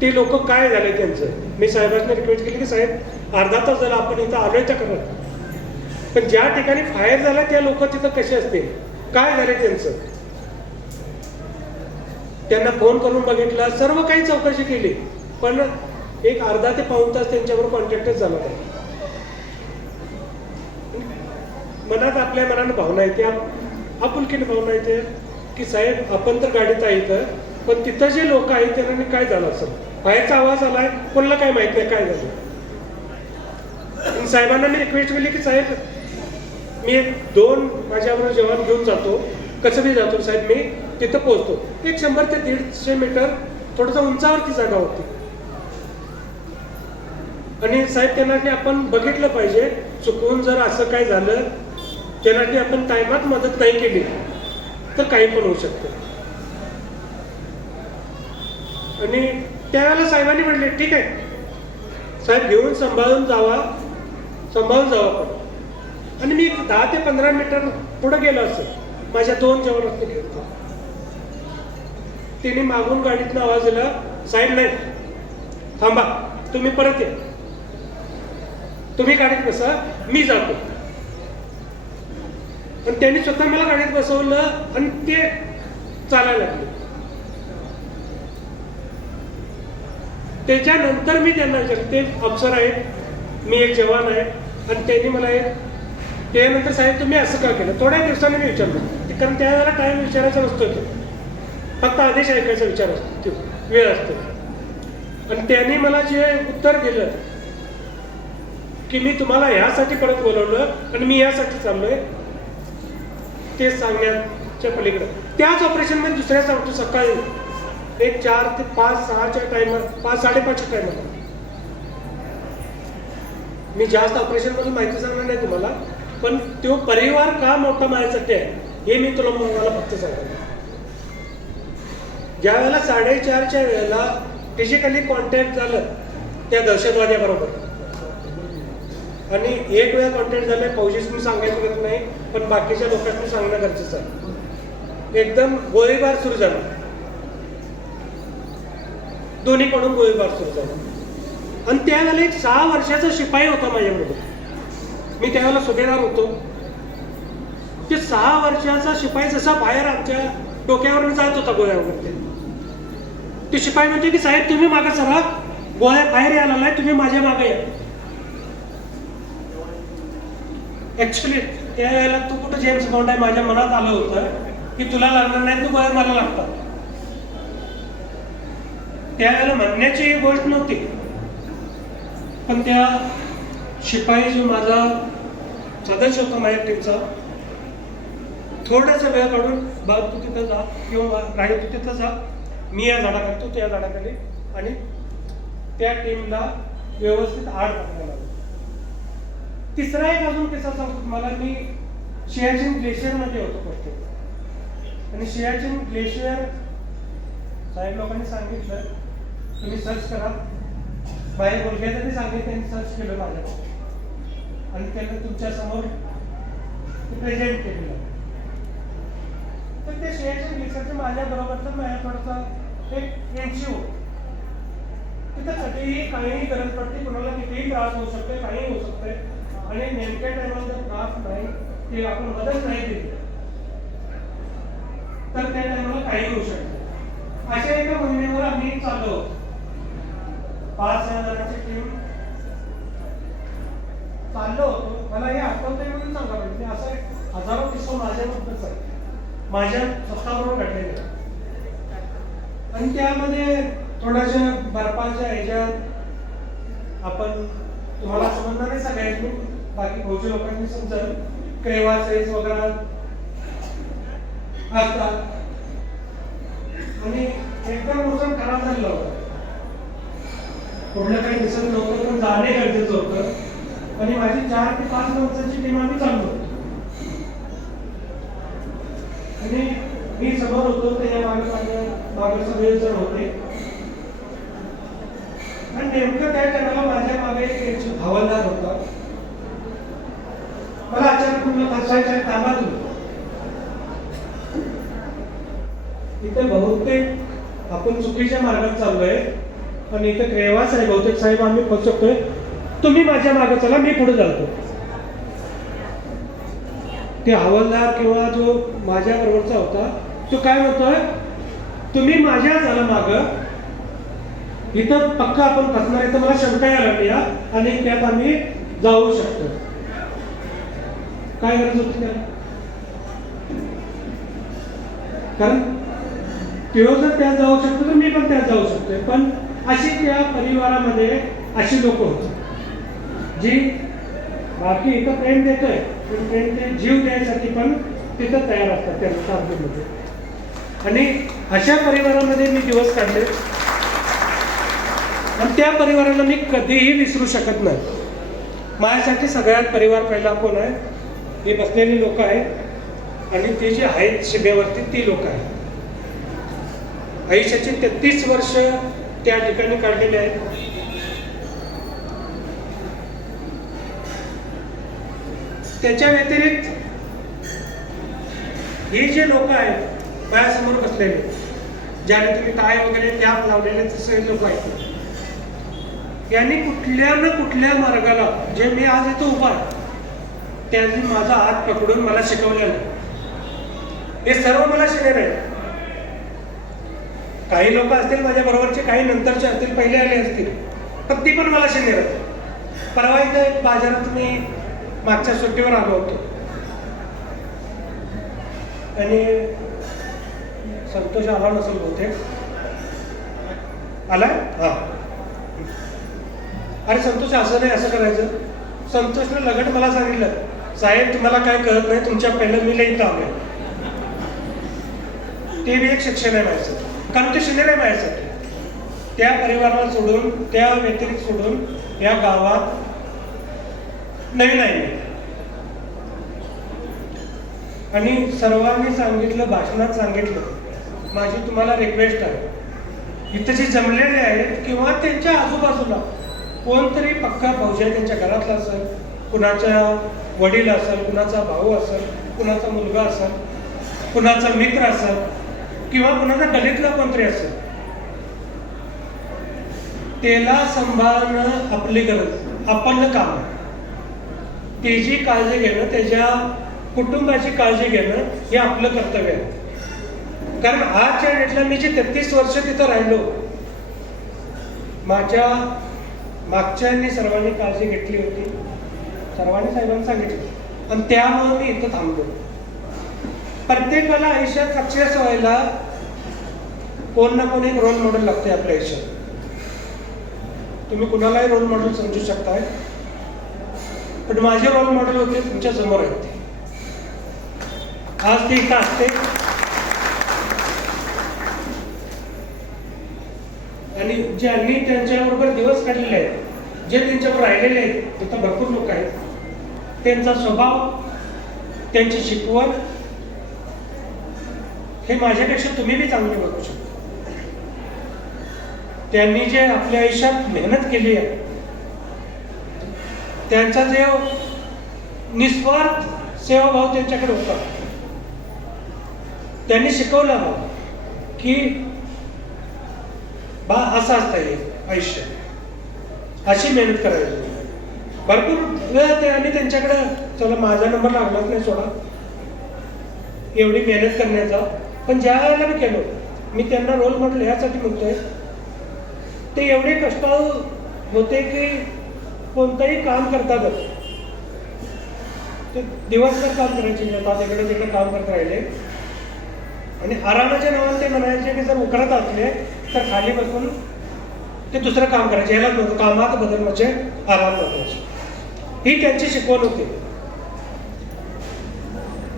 ते लोक काय झाले त्यांचं. मी साहेबांना रिक्वेस्ट केली की साहेब अर्धा तास झाला आपण इथं आलोय तर करा, पण ज्या ठिकाणी फायर झाला त्या लोक तिथं कसे असतील, काय झाले त्यांचं. त्यांना फोन करून बघितला, सर्व काही चौकशी केली, पण एक अर्धा ते पाऊण तास त्यांच्यावर कॉन्टॅक्टच झाला नाही. मनात आपल्या मनानं भावना येते, आपुलकीने भावना येते की साहेब आपण तर गाडीत आहे इथं, पण तिथं जे लोक आहेत त्यांना काय झालं असेल, बाहेरचा आवाज आलाय, कोणाला काय माहित नाही काय झालं. आणि साहेबांना मी रिक्वेस्ट केली की साहेब मी 2 माझ्याबरोबर जवान घेऊन जातो, कसं बी जातो साहेब, मी तिथं पोहोचतो. 100 ते 150 मीटर थोडंसं उंचावरती जागा होती. आणि साहेब त्यांना आपण बघितलं पाहिजे, चुकून जर असं काय झालं त्यांना आपण टायमात मदत नाही केली तर काही पण होऊ शकतं. आणि त्यावेळेला साहेबांनी म्हटले ठीक आहे साहेब, घेऊन सांभाळून जावा पण. आणि मी 10 ते 15 मीटर पुढे गेलो असेल, माझ्या 2 जवानांनी घेतलं. तिने मागून गाडीतनं आवाज दिला, साहेब नाही थांबा, तुम्ही परत या, तुम्ही गाडीत बसा, मी जातो. आणि त्यांनी स्वतः मला गाडीत बसवलं आणि ते चालायला लागले. त्याच्यानंतर मी त्यांना विचारलं, ते अफसर आहेत, मी एक जवान आहे, आणि त्यांनी मला त्यानंतर साहेब तुम्ही असं का केलं, थोड्या दिवसांनी मी विचारलं, कारण त्यावेळेला टाइम विचारायचा नसतो, तो फक्त आदेश ऐकायचा विचार असतो, वेळ असतो. आणि त्यांनी मला जे उत्तर दिलं की मी तुम्हाला ह्यासाठी परत बोलवलं आणि मी यासाठी चाललोय, ते सांगण्याच्या पलीकडे. त्याच ऑपरेशनमध्ये दुसऱ्या सांगतो सकाळी 4 ते 5-6च्या टायमर, 5-5:30च्या टायमर. मी जास्त ऑपरेशनबद्दल माहिती सांगणार नाही तुम्हाला, पण तो परिवार का मोठा माझ्यासाठी आहे हे मी मला फक्त सांगायचं. ज्या वेळेला 4:30च्या वेळेला फिजिकली कॉन्टॅक्ट झालं त्या दहशतवाद्याबरोबर, आणि एक वेळा कॉन्टॅक्ट झाले, फौजीस सांगायचं गरज नाही, पण बाकीच्या लोकांनी सांगणं गरजेचं आहे. एकदम गोळीबार सुरू झाला, दोन्हीकडून गोळीबार सुरू झाला. आणि त्यावेळेला एक 6 वर्षाचा शिपाई होता माझ्याबरोबर, मी त्यावेळेला सुभेदार होतो. ते 6 वर्षाचा शिपाई जसा बाहेर आमच्या डोक्यावरून जात होता गोळ्यावर, ते शिपाई म्हणते की साहेब तुम्ही मागे सरा, गोळ्या बाहेर यायला नाही, तुम्ही माझ्या मागे या. ऍक्च्युली त्यावेळेला तू कुठं जेम्स बॉन्ड आहे माझ्या मनात आलं होतं की तुला लागणार नाही, तू गोळ्या मला लागतात. त्यावेळेला म्हणण्याची गोष्ट नव्हती, पण त्या शिपाई जो माझा सदस्य होता माझ्या टीमचा, थोडासा वेळ काढून बघ तू तिथं जा किंवा राहील तू तिथं जा, मी या झाडाखाली, तू त्या झाडाखाली, आणि त्या टीमला व्यवस्थित आड टाकण्याला लागलो. तिसरा एक अजून किस्सा सांगतो तुम्हाला. मी सियाचीन ग्लेशियरमध्ये होतो प्रत्येक, आणि सियाचीन ग्लेशियर साहेब लोकांनी सांगितलं तुम्ही सर्च करा, बाहेर बोलग्याचं सांगितलं, त्यांनी सर्च केलं माझ्या, आणि त्यांना तुमच्या समोर प्रेझेंट केलेलं. तर ते सियाचीन ग्लेशियरचं माझ्या बरोबरचं माझ्या थोडंसं एक एनजीओ, तिथं कधीही काहीही गरज पडते, कुणाला कितीही त्रास होऊ शकते, काही होऊ शकते, आणि नेमक्या टायमाला जर त्रास नाही, ते आपण मदत नाही दिली तर त्या टायमाला काही होऊ शकते. अशा एका मोहिमेवर आम्ही चाललो होतो, 5-6 जणांची टीम चाललो होतो. मला हे आठवतंय म्हणून सांगा, म्हणजे असं हजारो किस्सा माझ्याबद्दलच आहे, माझ्या स्वतःबरोबर घडलेले. आणि त्यामध्ये थोड्याशा बर्फाच्या ह्याच्यात आपण तुम्हाला समजणार नाही सगळ्यांनी, बाकी फौजी लोकांनी समजेल, क्रेवासेस वगैरे असतात. आणि एकदम मोसम खराब झालेला होता, कुठलं काही दिसत नव्हतं, पण जाणे गरजेचं होतं. आणि माझी 4 ते 5 माणसांची टीम आम्ही चाललो, आणि मी समोर होतो, त्याच्या मागे सगळे जण होते. आणि नेमकं त्या टायमाला माझ्या मागे एक हवालदार होता. मला अचानक म्हणलं साहेब थांबा तुम्ही, इथे बहुतेक आपण चुकीच्या मार्गात चाललोय, आणि इथे क्रेवास आहे, बहुतेक साहेब आम्ही फसवतोय, तुम्ही माझ्या मागे चला, मी पुढे जातो. ते हवालदार किंवा जो माझ्या बरोबरचा होता तो काय म्हणतोय, तुम्ही माझ्या झालं मागं इथं पक्का आपण फसणार आहे तर मला शंका यायला लागली आणि त्यात आम्ही जाऊ शकतो. काय गरज होती त्याला? कारण तो जर त्यात जाऊ शकतो तर मी पण त्यात जाऊ शकतोय. पण अशी त्या परिवारामध्ये अशी लोक होती जी बाकी इथं प्रेम देतोय पण प्रेम ते जीव द्यायसाठी पण तिथं तयार असतात त्या साधनेमध्ये. आणि अशा परिवारामध्ये मी दिवस काढले आणि त्या परिवाराला मी कधीही विसरू शकत नाही. माझ्यासाठी सगळ्यात परिवार पहिला कोण आहे? हे बसलेली लोक आहेत आणि ते जे आहेत शिबेवरती ती लोक आहेत. आयुष्याची 33 वर्ष त्या ठिकाणी काढलेली आहेत. त्याच्या व्यतिरिक्त हे जे लोक आहेत माझ्यासमोर बसलेले, ज्याने तुम्ही टाय वगैरे कॅप लावलेले तसे लोक आहेत, यांनी कुठल्या ना कुठल्या मार्गाला जे मी आज इथं उभा आहे त्यांनी माझा हात पकडून मला शिकवलेलं. हे सर्व मला शिकले आहेत. काही लोक असतील माझ्या बरोबरचे, काही नंतरचे असतील, पहिले आले असतील, पण ती पण मला शिकले आहेत. परवा इथं एक बाजारात मी मागच्या सुट्टीवर आलो होतो आणि संतोष आला नसेल बहुतेक. आलाय? हा. अरे संतोष असं नाही, असं करायचं. संतोषने लगट मला सांगितलं, साहेब तुम्हाला काय कळत नाही, तुमच्या पहिलं मी लई आलोय. ते बी एक शिक्षण आहे माझ्यासाठी, कारण ते शिक्षण आहे माझ्यासाठी. त्या परिवाराला सोडून, त्या व्यतिरिक्त सोडून या गावात नवीन आहे. आणि सर्वांनी सांगितलं, भाषणात सांगितलं, माझी तुम्हाला रिक्वेस्ट आहे, इथं जे जमलेले आहेत किंवा त्यांच्या आजूबाजूला कोणतरी पक्का फौजी त्यांच्या घरातला असेल, कुणाचा वडील असेल, कुणाचा भाऊ असेल, कुणाचा मुलगा असेल, कुणाचा मित्र असेल किंवा कुणाचा गल्लीतला कोणतरी असेल, त्याला सांभाळणं आपली गरज, आपलं काम आहे. त्याची काळजी घेणं, त्याच्या कुटुंबाची काळजी घेणं हे आपलं कर्तव्य आहे. कारण आजच्या डेटला मी जे 33 वर्ष तिथं राहिलो, माझ्या मागच्यांनी सर्वांनी काळजी घेतली होती, सर्वांनी साहेबांनी सांगितलं आणि त्यामुळे मी इथं थांबलो. प्रत्येकाला आयुष्यात सक्सेस व्हायला कोण ना कोण एक रोल मॉडेल लागते आपल्या आयुष्यात. तुम्ही कुणालाही रोल मॉडेल समजू शकताय, पण माझे रोल मॉडेल होते तुमच्या समोर आहेत ते. आज ते इथं असते आणि ज्यांनी त्यांच्याबरोबर दिवस काढलेले आहेत, जे त्यांच्याबरोबर राहिलेले आहेत, तिथं भरपूर लोक आहेत, त्यांचा स्वभाव, त्यांची शिकवण हे माझ्यापेक्षा तुम्ही बी चांगले बघू शकता. त्यांनी जे आपल्या आयुष्यात मेहनत केली आहे, त्यांचा जे निस्वार्थ सेवाभाव त्यांच्याकडे होता, त्यांनी शिकवलं मला की बा असं असता येईल आयुष्य, अशी मेहनत करायची. भरपूर वेळ ते आणि त्यांच्याकडे चला माझा नंबर लागलाच नाही सोडा एवढी मेहनत करण्याचा, पण ज्या वेळेला मी केलो, मी त्यांना रोल मॉडेल ह्यासाठी म्हणतोय, ते एवढे कष्टाळू होते की कोणतंही काम करतातच ते दिवसभर काम करायचे, इकडे तिकडे काम करत राहिले आणि आरामाच्या नावाने ते म्हणायचे की जर उकरत असले तर खाली बसून ते दुसरं काम करायचे. याला नव्हतं, कामात बदल म्हणजे आराम महत्वाचे, ही त्यांची शिकवण होती.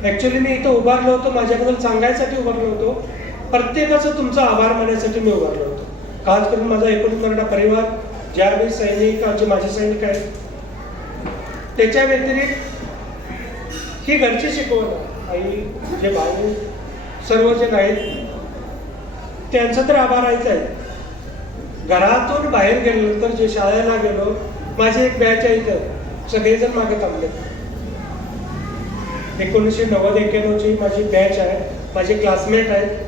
ऍक्च्युली मी इथं उभारलो होतो माझ्याबद्दल सांगायसाठी उभारलो होतो, प्रत्येकाचं तुमचा आभार मानण्यासाठी मी उभारलो होतो. खास करून माझा एकूण मराठा परिवार, ज्यावेळी सैनिक जे माझे सैनिक आहेत, त्याच्या व्यतिरिक्त ही घरची शिकवण, आई, जे भाऊ सर्वजण आहेत त्यांचं तर आभारायचं आहे. घरातून बाहेर गेलो तर जे शाळेला गेलो, माझी एक बॅच आहे इथं, सगळेजण मागे थांबले. 1990-91ची माझी बॅच आहे, माझे क्लासमेट आहेत,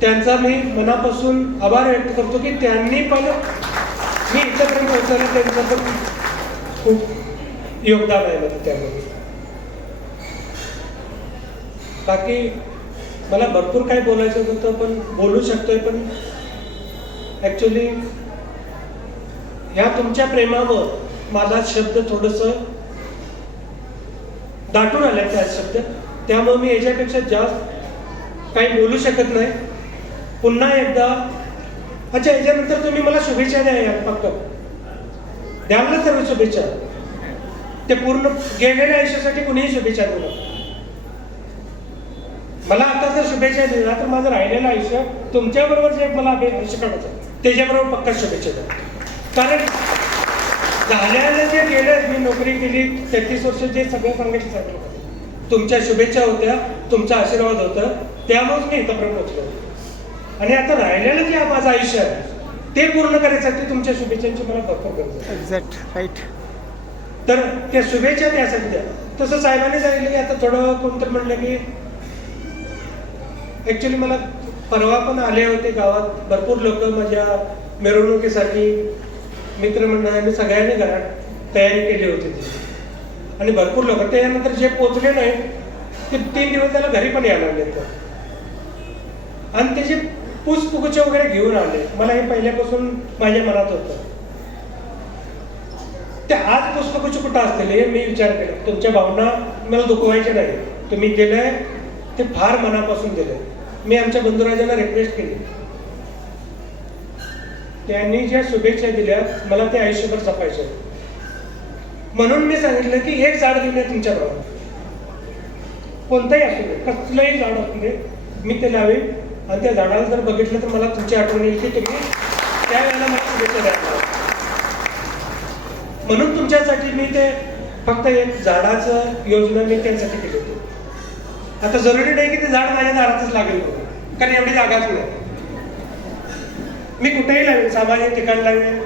त्यांचा मी मनापासून आभार व्यक्त करतो की त्यांनी पण मी इथंपर्यंत पोहोचायला त्यांचं पण खूप योगदान आहे त्यामध्ये. बाकी मला भरपूर काही बोलायचं होतं पण बोलू शकतोय, पण ॲक्च्युली ह्या तुमच्या प्रेमावर माझा शब्द थोडंसं दाटून आले त्या शब्द, त्यामुळे मी याच्यापेक्षा जास्त काही बोलू शकत नाही. पुन्हा एकदा अच्छा, याच्यानंतर तुम्ही मला शुभेच्छा द्या यार, फक्त द्याल ना सर्व शुभेच्छा. ते पूर्ण गेलेल्या आयुष्यासाठी कुणीही शुभेच्छा दिला. मला आता जर शुभेच्छा दिला तर माझं राहिलेलं आयुष्य तुमच्याबरोबर जे मला आयुष्य काढायचं त्याच्याबरोबर पक्का शुभेच्छा द्या. कारण झाल्याला जे गेलं, मी नोकरी केली 33 वर्ष, जे सगळं सांगायचं सांगितलं, तुमच्या शुभेच्छा होत्या, तुमचा आशीर्वाद होता, त्यामुळेच मी इथंपर्यंत पोहोचलो. आणि आता राहिलेलं जे माझं आयुष्य आहे ते पूर्ण करण्यासाठी तुमच्या शुभेच्छांची मला भरपूर गरज आहे. Exact right. तर त्या शुभेच्छा त्यासाठी द्या. तसं साहेबांनी सांगितलं की आता थोडं कोणतं म्हणलं की ॲक्च्युली मला परवा पण आले होते गावात भरपूर लोक माझ्या मिरवणुकीसाठी, मित्रमंडळाने सगळ्यांनी घरात तयारी केली होती ती. आणि भरपूर लोक त्यानंतर जे पोचले नाही ते 3 दिवस त्याला घरी पण यायला लागले आणि त्याचे पुसपुकुचे वगैरे घेऊन आले. मला हे पहिल्यापासून माझ्या मनात होतं. ते आज पुस्तकाची कुठं असतील हे मी विचार केला. तुमच्या भावना मला दुखवायच्या नाही. तुम्ही दिलंय ते फार मनापासून दिलंय. मी आमच्या बंधुराजांना रिक्वेस्ट केली, त्यांनी ज्या शुभेच्छा दिल्या मला ते आयुष्यभर जपायचे. म्हणून मी सांगितलं की एक झाड घेऊन तुमच्या भावाला, कोणतंही असू दे, कसलंही झाड असू दे, मी ते लावेन. आणि त्या झाडाला जर बघितलं तर मला तुमची आठवण येईल की तुम्ही त्यावेळेला मला शुभेच्छा द्यायला. म्हणून तुमच्यासाठी मी ते फक्त एक झाडाचं योजना मी त्यांच्यासाठी केली होती. आता जरुरी नाही की ते झाड माझ्या दारातच लागेल, कारण एवढी जागाच नाही. मी कुठेही लावेन, सामाजिक ठिकाणी लावेन.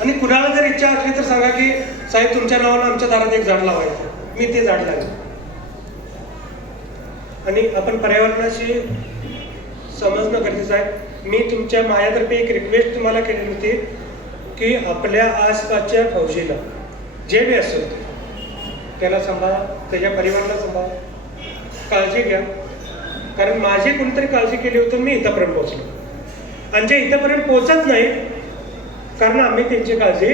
आणि कुणाला जर इच्छा असली तर सांगा की साहेब तुमच्या नावानं आमच्या दारात एक झाड लावायचं, मी ते झाड लावेन. आणि आपण पर्यावरणाशी समजणं गरजेचं आहे. मी तुमच्या माझ्यातर्फे एक रिक्वेस्ट तुम्हाला केलेली होती की आपल्या आसपासच्या फौजीला जे बी असेल त्याला सांभाळा, त्याच्या परिवाराला सांभाळा, काळजी घ्या. कारण माझी कोणतरी काळजी केली होती, मी इथंपर्यंत पोहोचलो. आणि जे इथंपर्यंत पोहोचत नाही कारण आम्ही त्यांची काळजी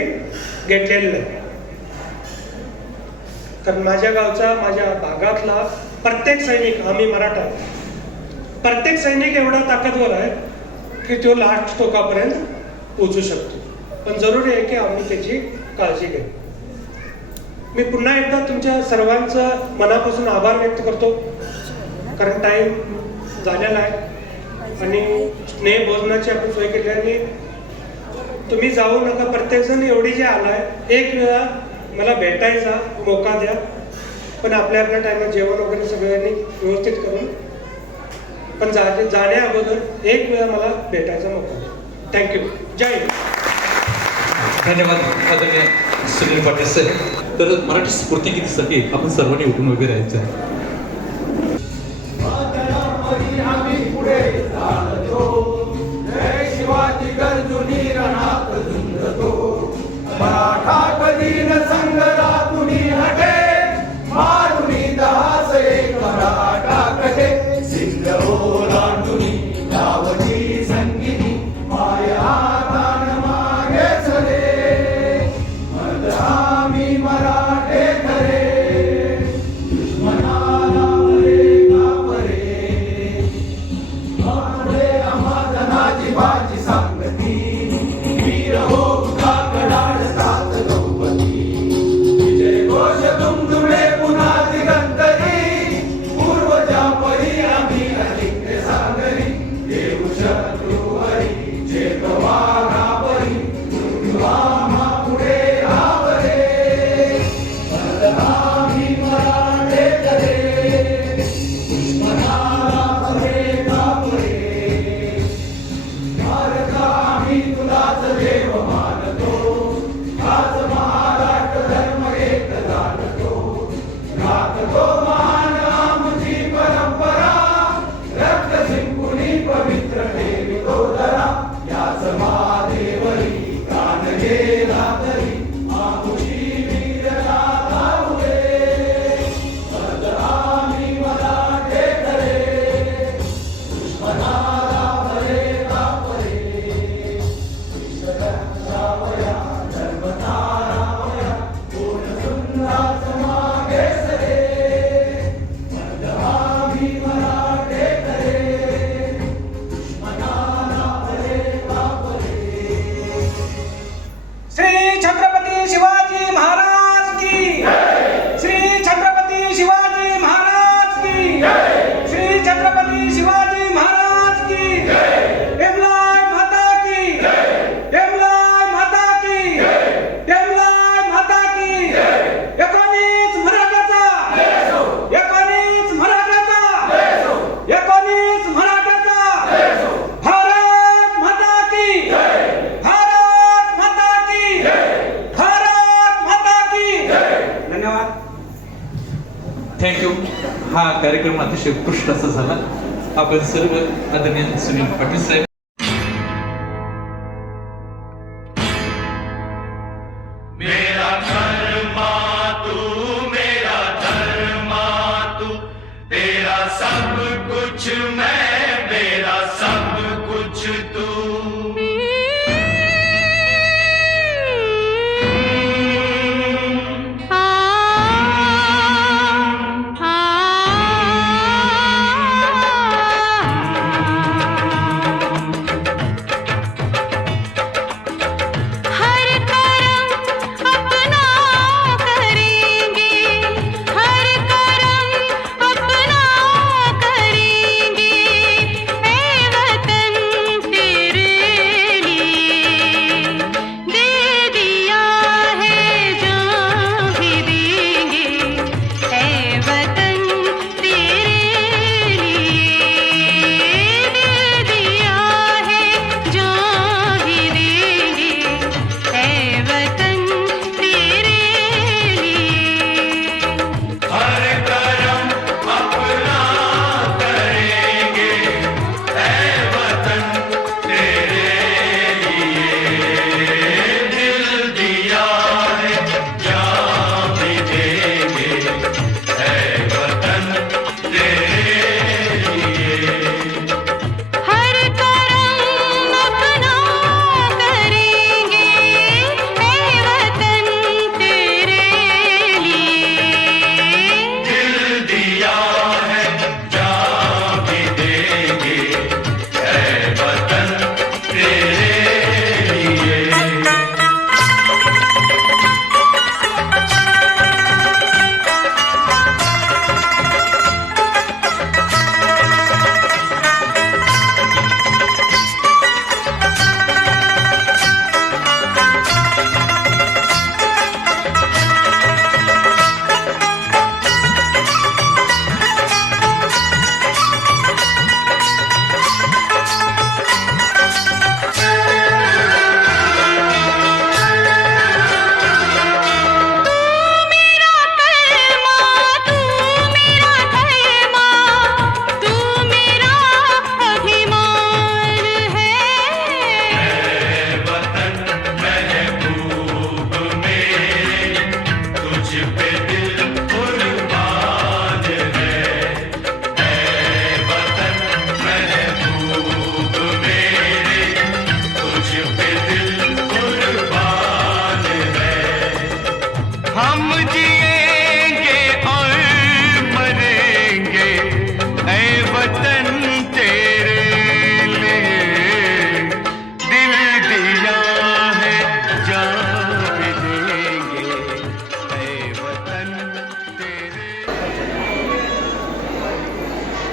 घेतलेली नाही. कारण माझ्या गावचा, माझ्या भागातला प्रत्येक सैनिक, आम्ही मराठा, प्रत्येक सैनिक एवढा ताकदवर आहे की तो लास्ट टोकापर्यंत पोहोचू शकतो. पण जरुरी आहे की आम्ही त्याची काळजी घेऊ. मी पुन्हा एकदा तुमच्या सर्वांचं मनापासून आभार व्यक्त करतो, कारण टाईम झालेला आहे आणि स्नेह भोजनाची आपण सोय केली. आणि तुम्ही जाऊ नका, प्रत्येकजण एवढी जे आलाय एक वेळा मला भेटायचा मोका द्या. पण आपल्या टायमात जेवण वगैरे सगळ्यांनी व्यवस्थित करून, पण जाण्या अगोदर एक वेळा मला भेटायचा मोका द्या. थँक्यू. जय हिंद. धन्यवाद आदरणीय सुनील पाटील सर. तर मराठी स्फूर्तिगीतासाठी आपण सर्वांनी उठून उभे राहायचं आहे. शिवाजी गर्जुनी रणात झुंजतो, मराठा कधी न संग्रातुनी हटे, मारुनी दहास एक मराठा कटे, सिंग ओलांडुनी गावची संगीती, माया तान मागे सरे, मद आम्ही मराठे खरे, दुश्मनाला वरे घाबरे, आमरे आम्हा बाजी सांगती, वीर हो का कडाड सात गौपती, विजय घोष दुमदुमे पुन्हा दिगंतरी, पूर्वजा परी आम्ही अधिक सागरी, देऊ शत्रू हरी चेतवा घाबरी, आम्हा पुढे आवरे, आम्ही मराठे करे, दुश्मनाला वरे घाबरे, आम्ही तुलाच देव मानतो, आज महाराष्ट्र धर्म एक जाणतो, राखतो महान आमची परंपरा, रक्त सिंकुनी पवित्र ठेवितो धरा, याच महादेवरी प्राण गेला तरी आमुची वीरता धावले, आज आम्ही मराठे खरे, थँक्यू. हा कार्यक्रम अतिशय उत्कृष्ट असा झाला. आपण सर्व आदरणीय सुनील पाटील साहेब.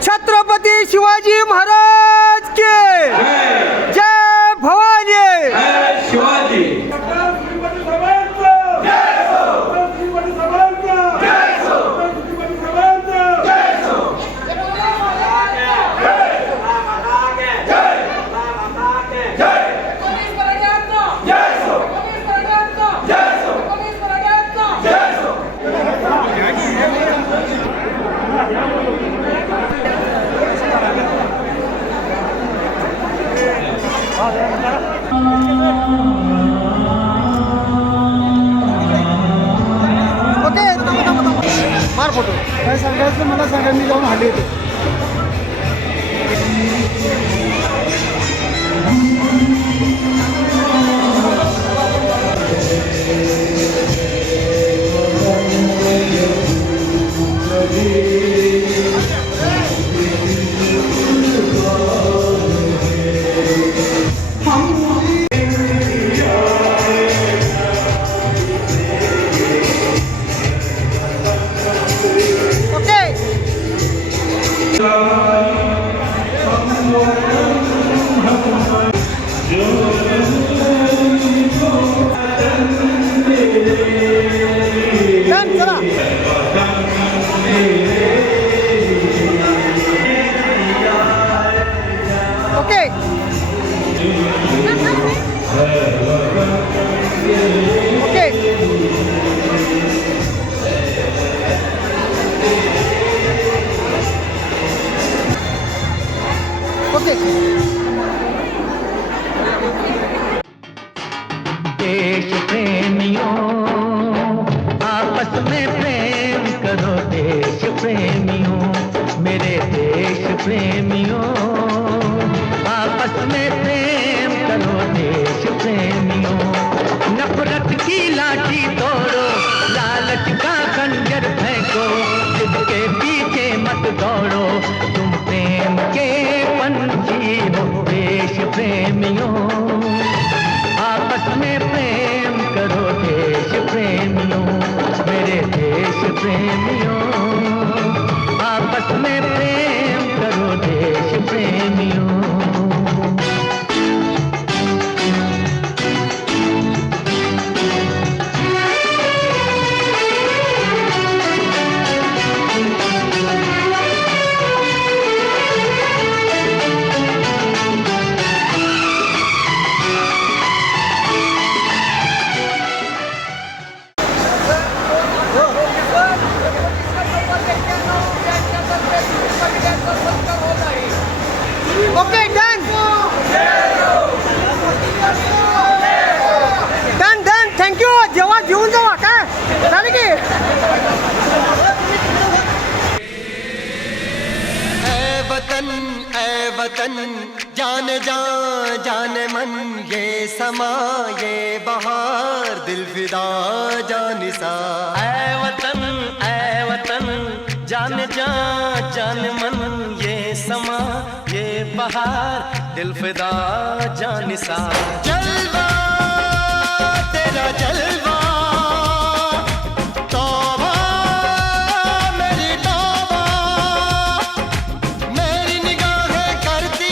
छत्रपती शिवाजी महाराज के जय भवानी. शिवाजी. ओके मार फोटो. काय सांगायचं मला सांगा, मी जाऊन हल्ली येतो. दौड़ो, तुम प्रेम के पंछी हो देश प्रेमियों, आपस में प्रेम करो देश प्रेमियों, मेरे देश प्रेमियों, आपस में प्रेम करो देश प्रेमियों। Okay done done done thank you. जेव्हा घेऊन जावा काय झालं की ऐ वतन जान जान मन ये समा ये बहार दिल फिदा जानिसा. ऐ वतन जान जान मन ये समा ये बहार दिल फिदा जानिसा. जलवा तेरा जलवा तौबा मेरी तौबा, मेरी निगाहें करती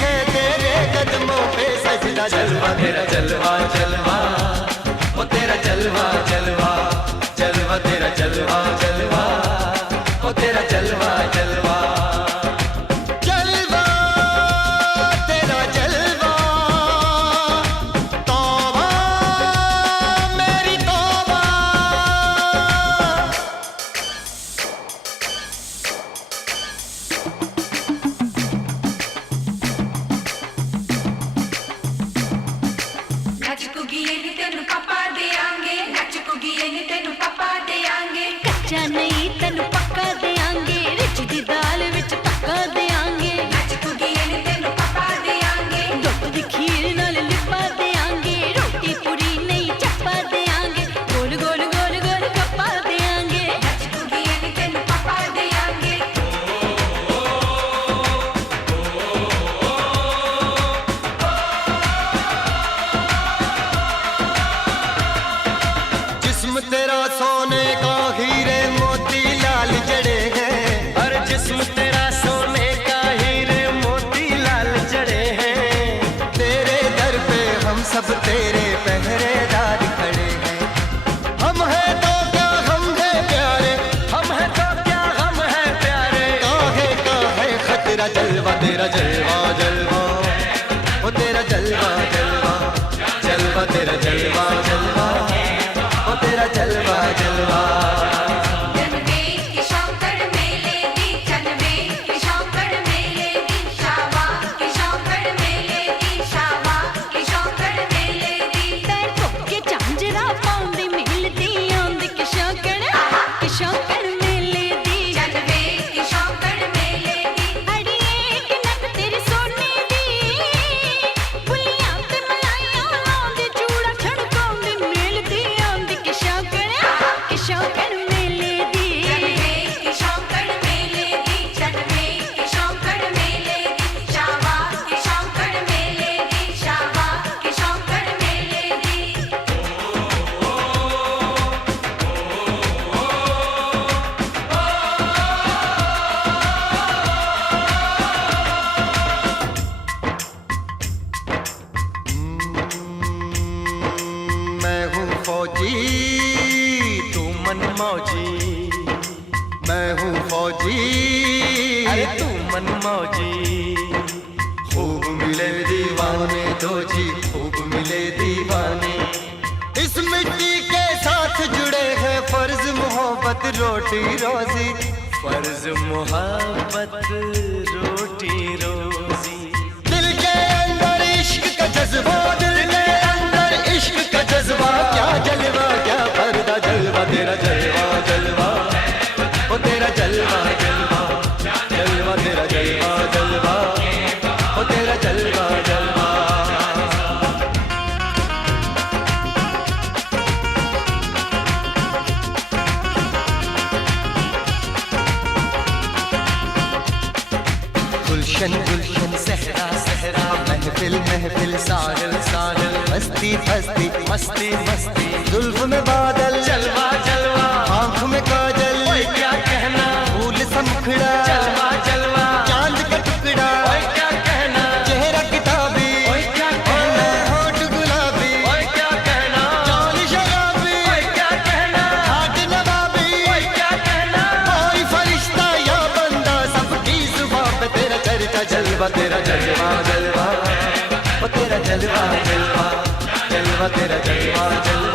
है तेरे कदमों पे सजदा. जलवा तेरा जलवा जलवा ओ तेरा जलवा जलवा जलवा तेरा जलवा जलवा ओ तेरा जलवा जलवा जलवा तेरा जलवा तौबा मेरी तौबा. तेनु पापा देंगे, तेनु पापा देंगे, कच्चा नहीं तेनु पक्का देंगे, रिच दी दाल विच पक्का देंगे, तेनु पापा देंगे, दुध दी खीर नाल लिपा देंगे, रोटी पूरी नहीं चप्पा देंगे, गोल गोल गोल गोल कप्पा देंगे, तेनु पापा देंगे. जिस्म तेरा सोने का हीरे मोती लाल जड़े हैं, हर जिस्म तेरा सोने का हीरे मोती लाल जड़े हैं. तेरे दर पे हम सब तेरे पहरेदार खड़े हैं. हम हैं तो क्या हम हैं प्यारे, हम हैं तो क्या हम हैं प्यारे. काहे काहे खतरा. जलवा तेरा जलवा जलवा ओ तेरा जलवा जलवा जलवा तेरा जलवा जलवा ओ तेरा जलवा जलवा. जनवे की शौकड़ मेले दी, जनवे की शौकड़ मेले दी, शावा की शौकड़ मेले दी, शावा की शौकड़ मेले दी. पैर ठोके झांझरा पाउंदी मिलदी आंदी की शौकड़ मेले दी. जनवे की शौकड़ मेले दी. अड़िए की नक तेरी सोने दी, बुलियां ते मलाइयां लाउंदी, चूड़ा छड़काउंदी मिलदी आंदी की शौकड़ मेले दी. जनवे की शौकड़ मेले दी, जनवे की शौकड़ मेले दी, शावा की शौकड़ मेले दी, शावा की शौकड़ मेले दी. मैं हूँ फौजी तू मन मौजी, मैं हूँ फौजी अरे तू मन मौजी. खूब मिले दीवाने दो जी, खूब मिले दीवाने. इस मिट्टी के साथ जुड़े हैं फर्ज मोहब्बत रोटी रोजी, फर्ज मोहब्बत रोटी रोजी. दिल के अंदर इश्क का जज्बा, दिल के अंदर इश्क का जज्बा. क्या जलवा क्या पर्दा. जलवा तेरा जलवा जलवा ओ तेरा जलवा जलवा जलवा तेरा जलवा जलवा ओ तेरा जलवा जलवा. गुलशन गुलशन सहरा सहरा महफिल महफिल साहिल साहिल मस्ती मस्ती मस्ती मस्ती जुल्फ में बादल जलवा जलवा आंख में काजल ओए क्या कहना फूल सा मुखड़ा जलवा जलवा चांद का टुकड़ा ओए क्या कहना चेहरा किताबी ओए क्या कहना होठ गुलाबी ओए क्या कहना चाल शराबी ओए क्या कहना हाथ नवाबी ओए क्या कहना कोई फरिश्ता या बंदा सबकी जुबान पे तेरा चर्चा जलवा तेरा जलवा जलवा ओ तेरा जलवा जलवा जलवा तेरा जलवा जलवा